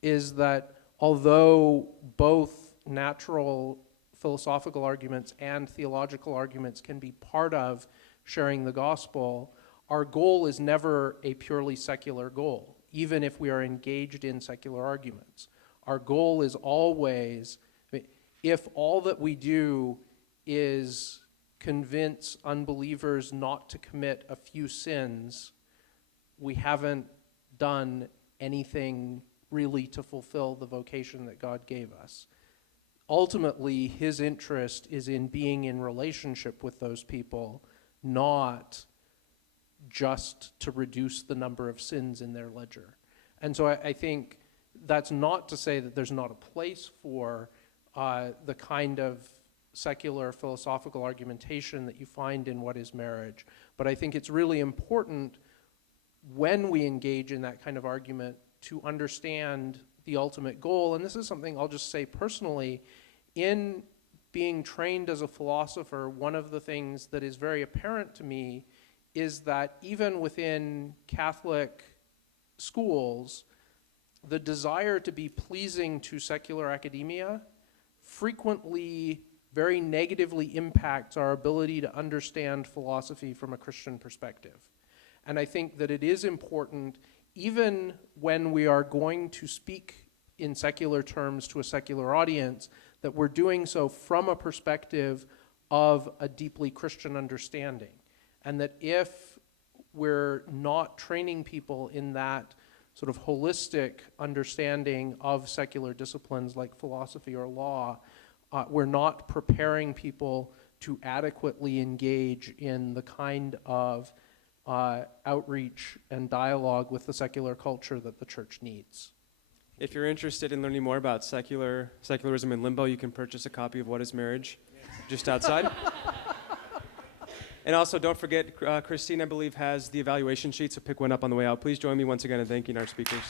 is that although both natural philosophical arguments and theological arguments can be part of sharing the gospel, our goal is never a purely secular goal, even if we are engaged in secular arguments. Our goal is always, if all that we do is convince unbelievers not to commit a few sins, we haven't done anything really to fulfill the vocation that God gave us. Ultimately, his interest is in being in relationship with those people, not just to reduce the number of sins in their ledger. And so I think that's not to say that there's not a place for the kind of secular philosophical argumentation that you find in What is Marriage, but I think it's really important when we engage in that kind of argument to understand the ultimate goal. And this is something I'll just say personally, in being trained as a philosopher, one of the things that is very apparent to me is that even within Catholic schools, the desire to be pleasing to secular academia frequently very negatively impacts our ability to understand philosophy from a Christian perspective. And I think that it is important, even when we are going to speak in secular terms to a secular audience, that we're doing so from a perspective of a deeply Christian understanding. And that if we're not training people in that sort of holistic understanding of secular disciplines like philosophy or law, we're not preparing people to adequately engage in the kind of outreach and dialogue with the secular culture that the church needs. If you're interested in learning more about secularism in limbo, you can purchase a copy of What is Marriage just outside. And also, don't forget, Christine, I believe, has the evaluation sheet, so pick one up on the way out. Please join me once again in thanking our speakers.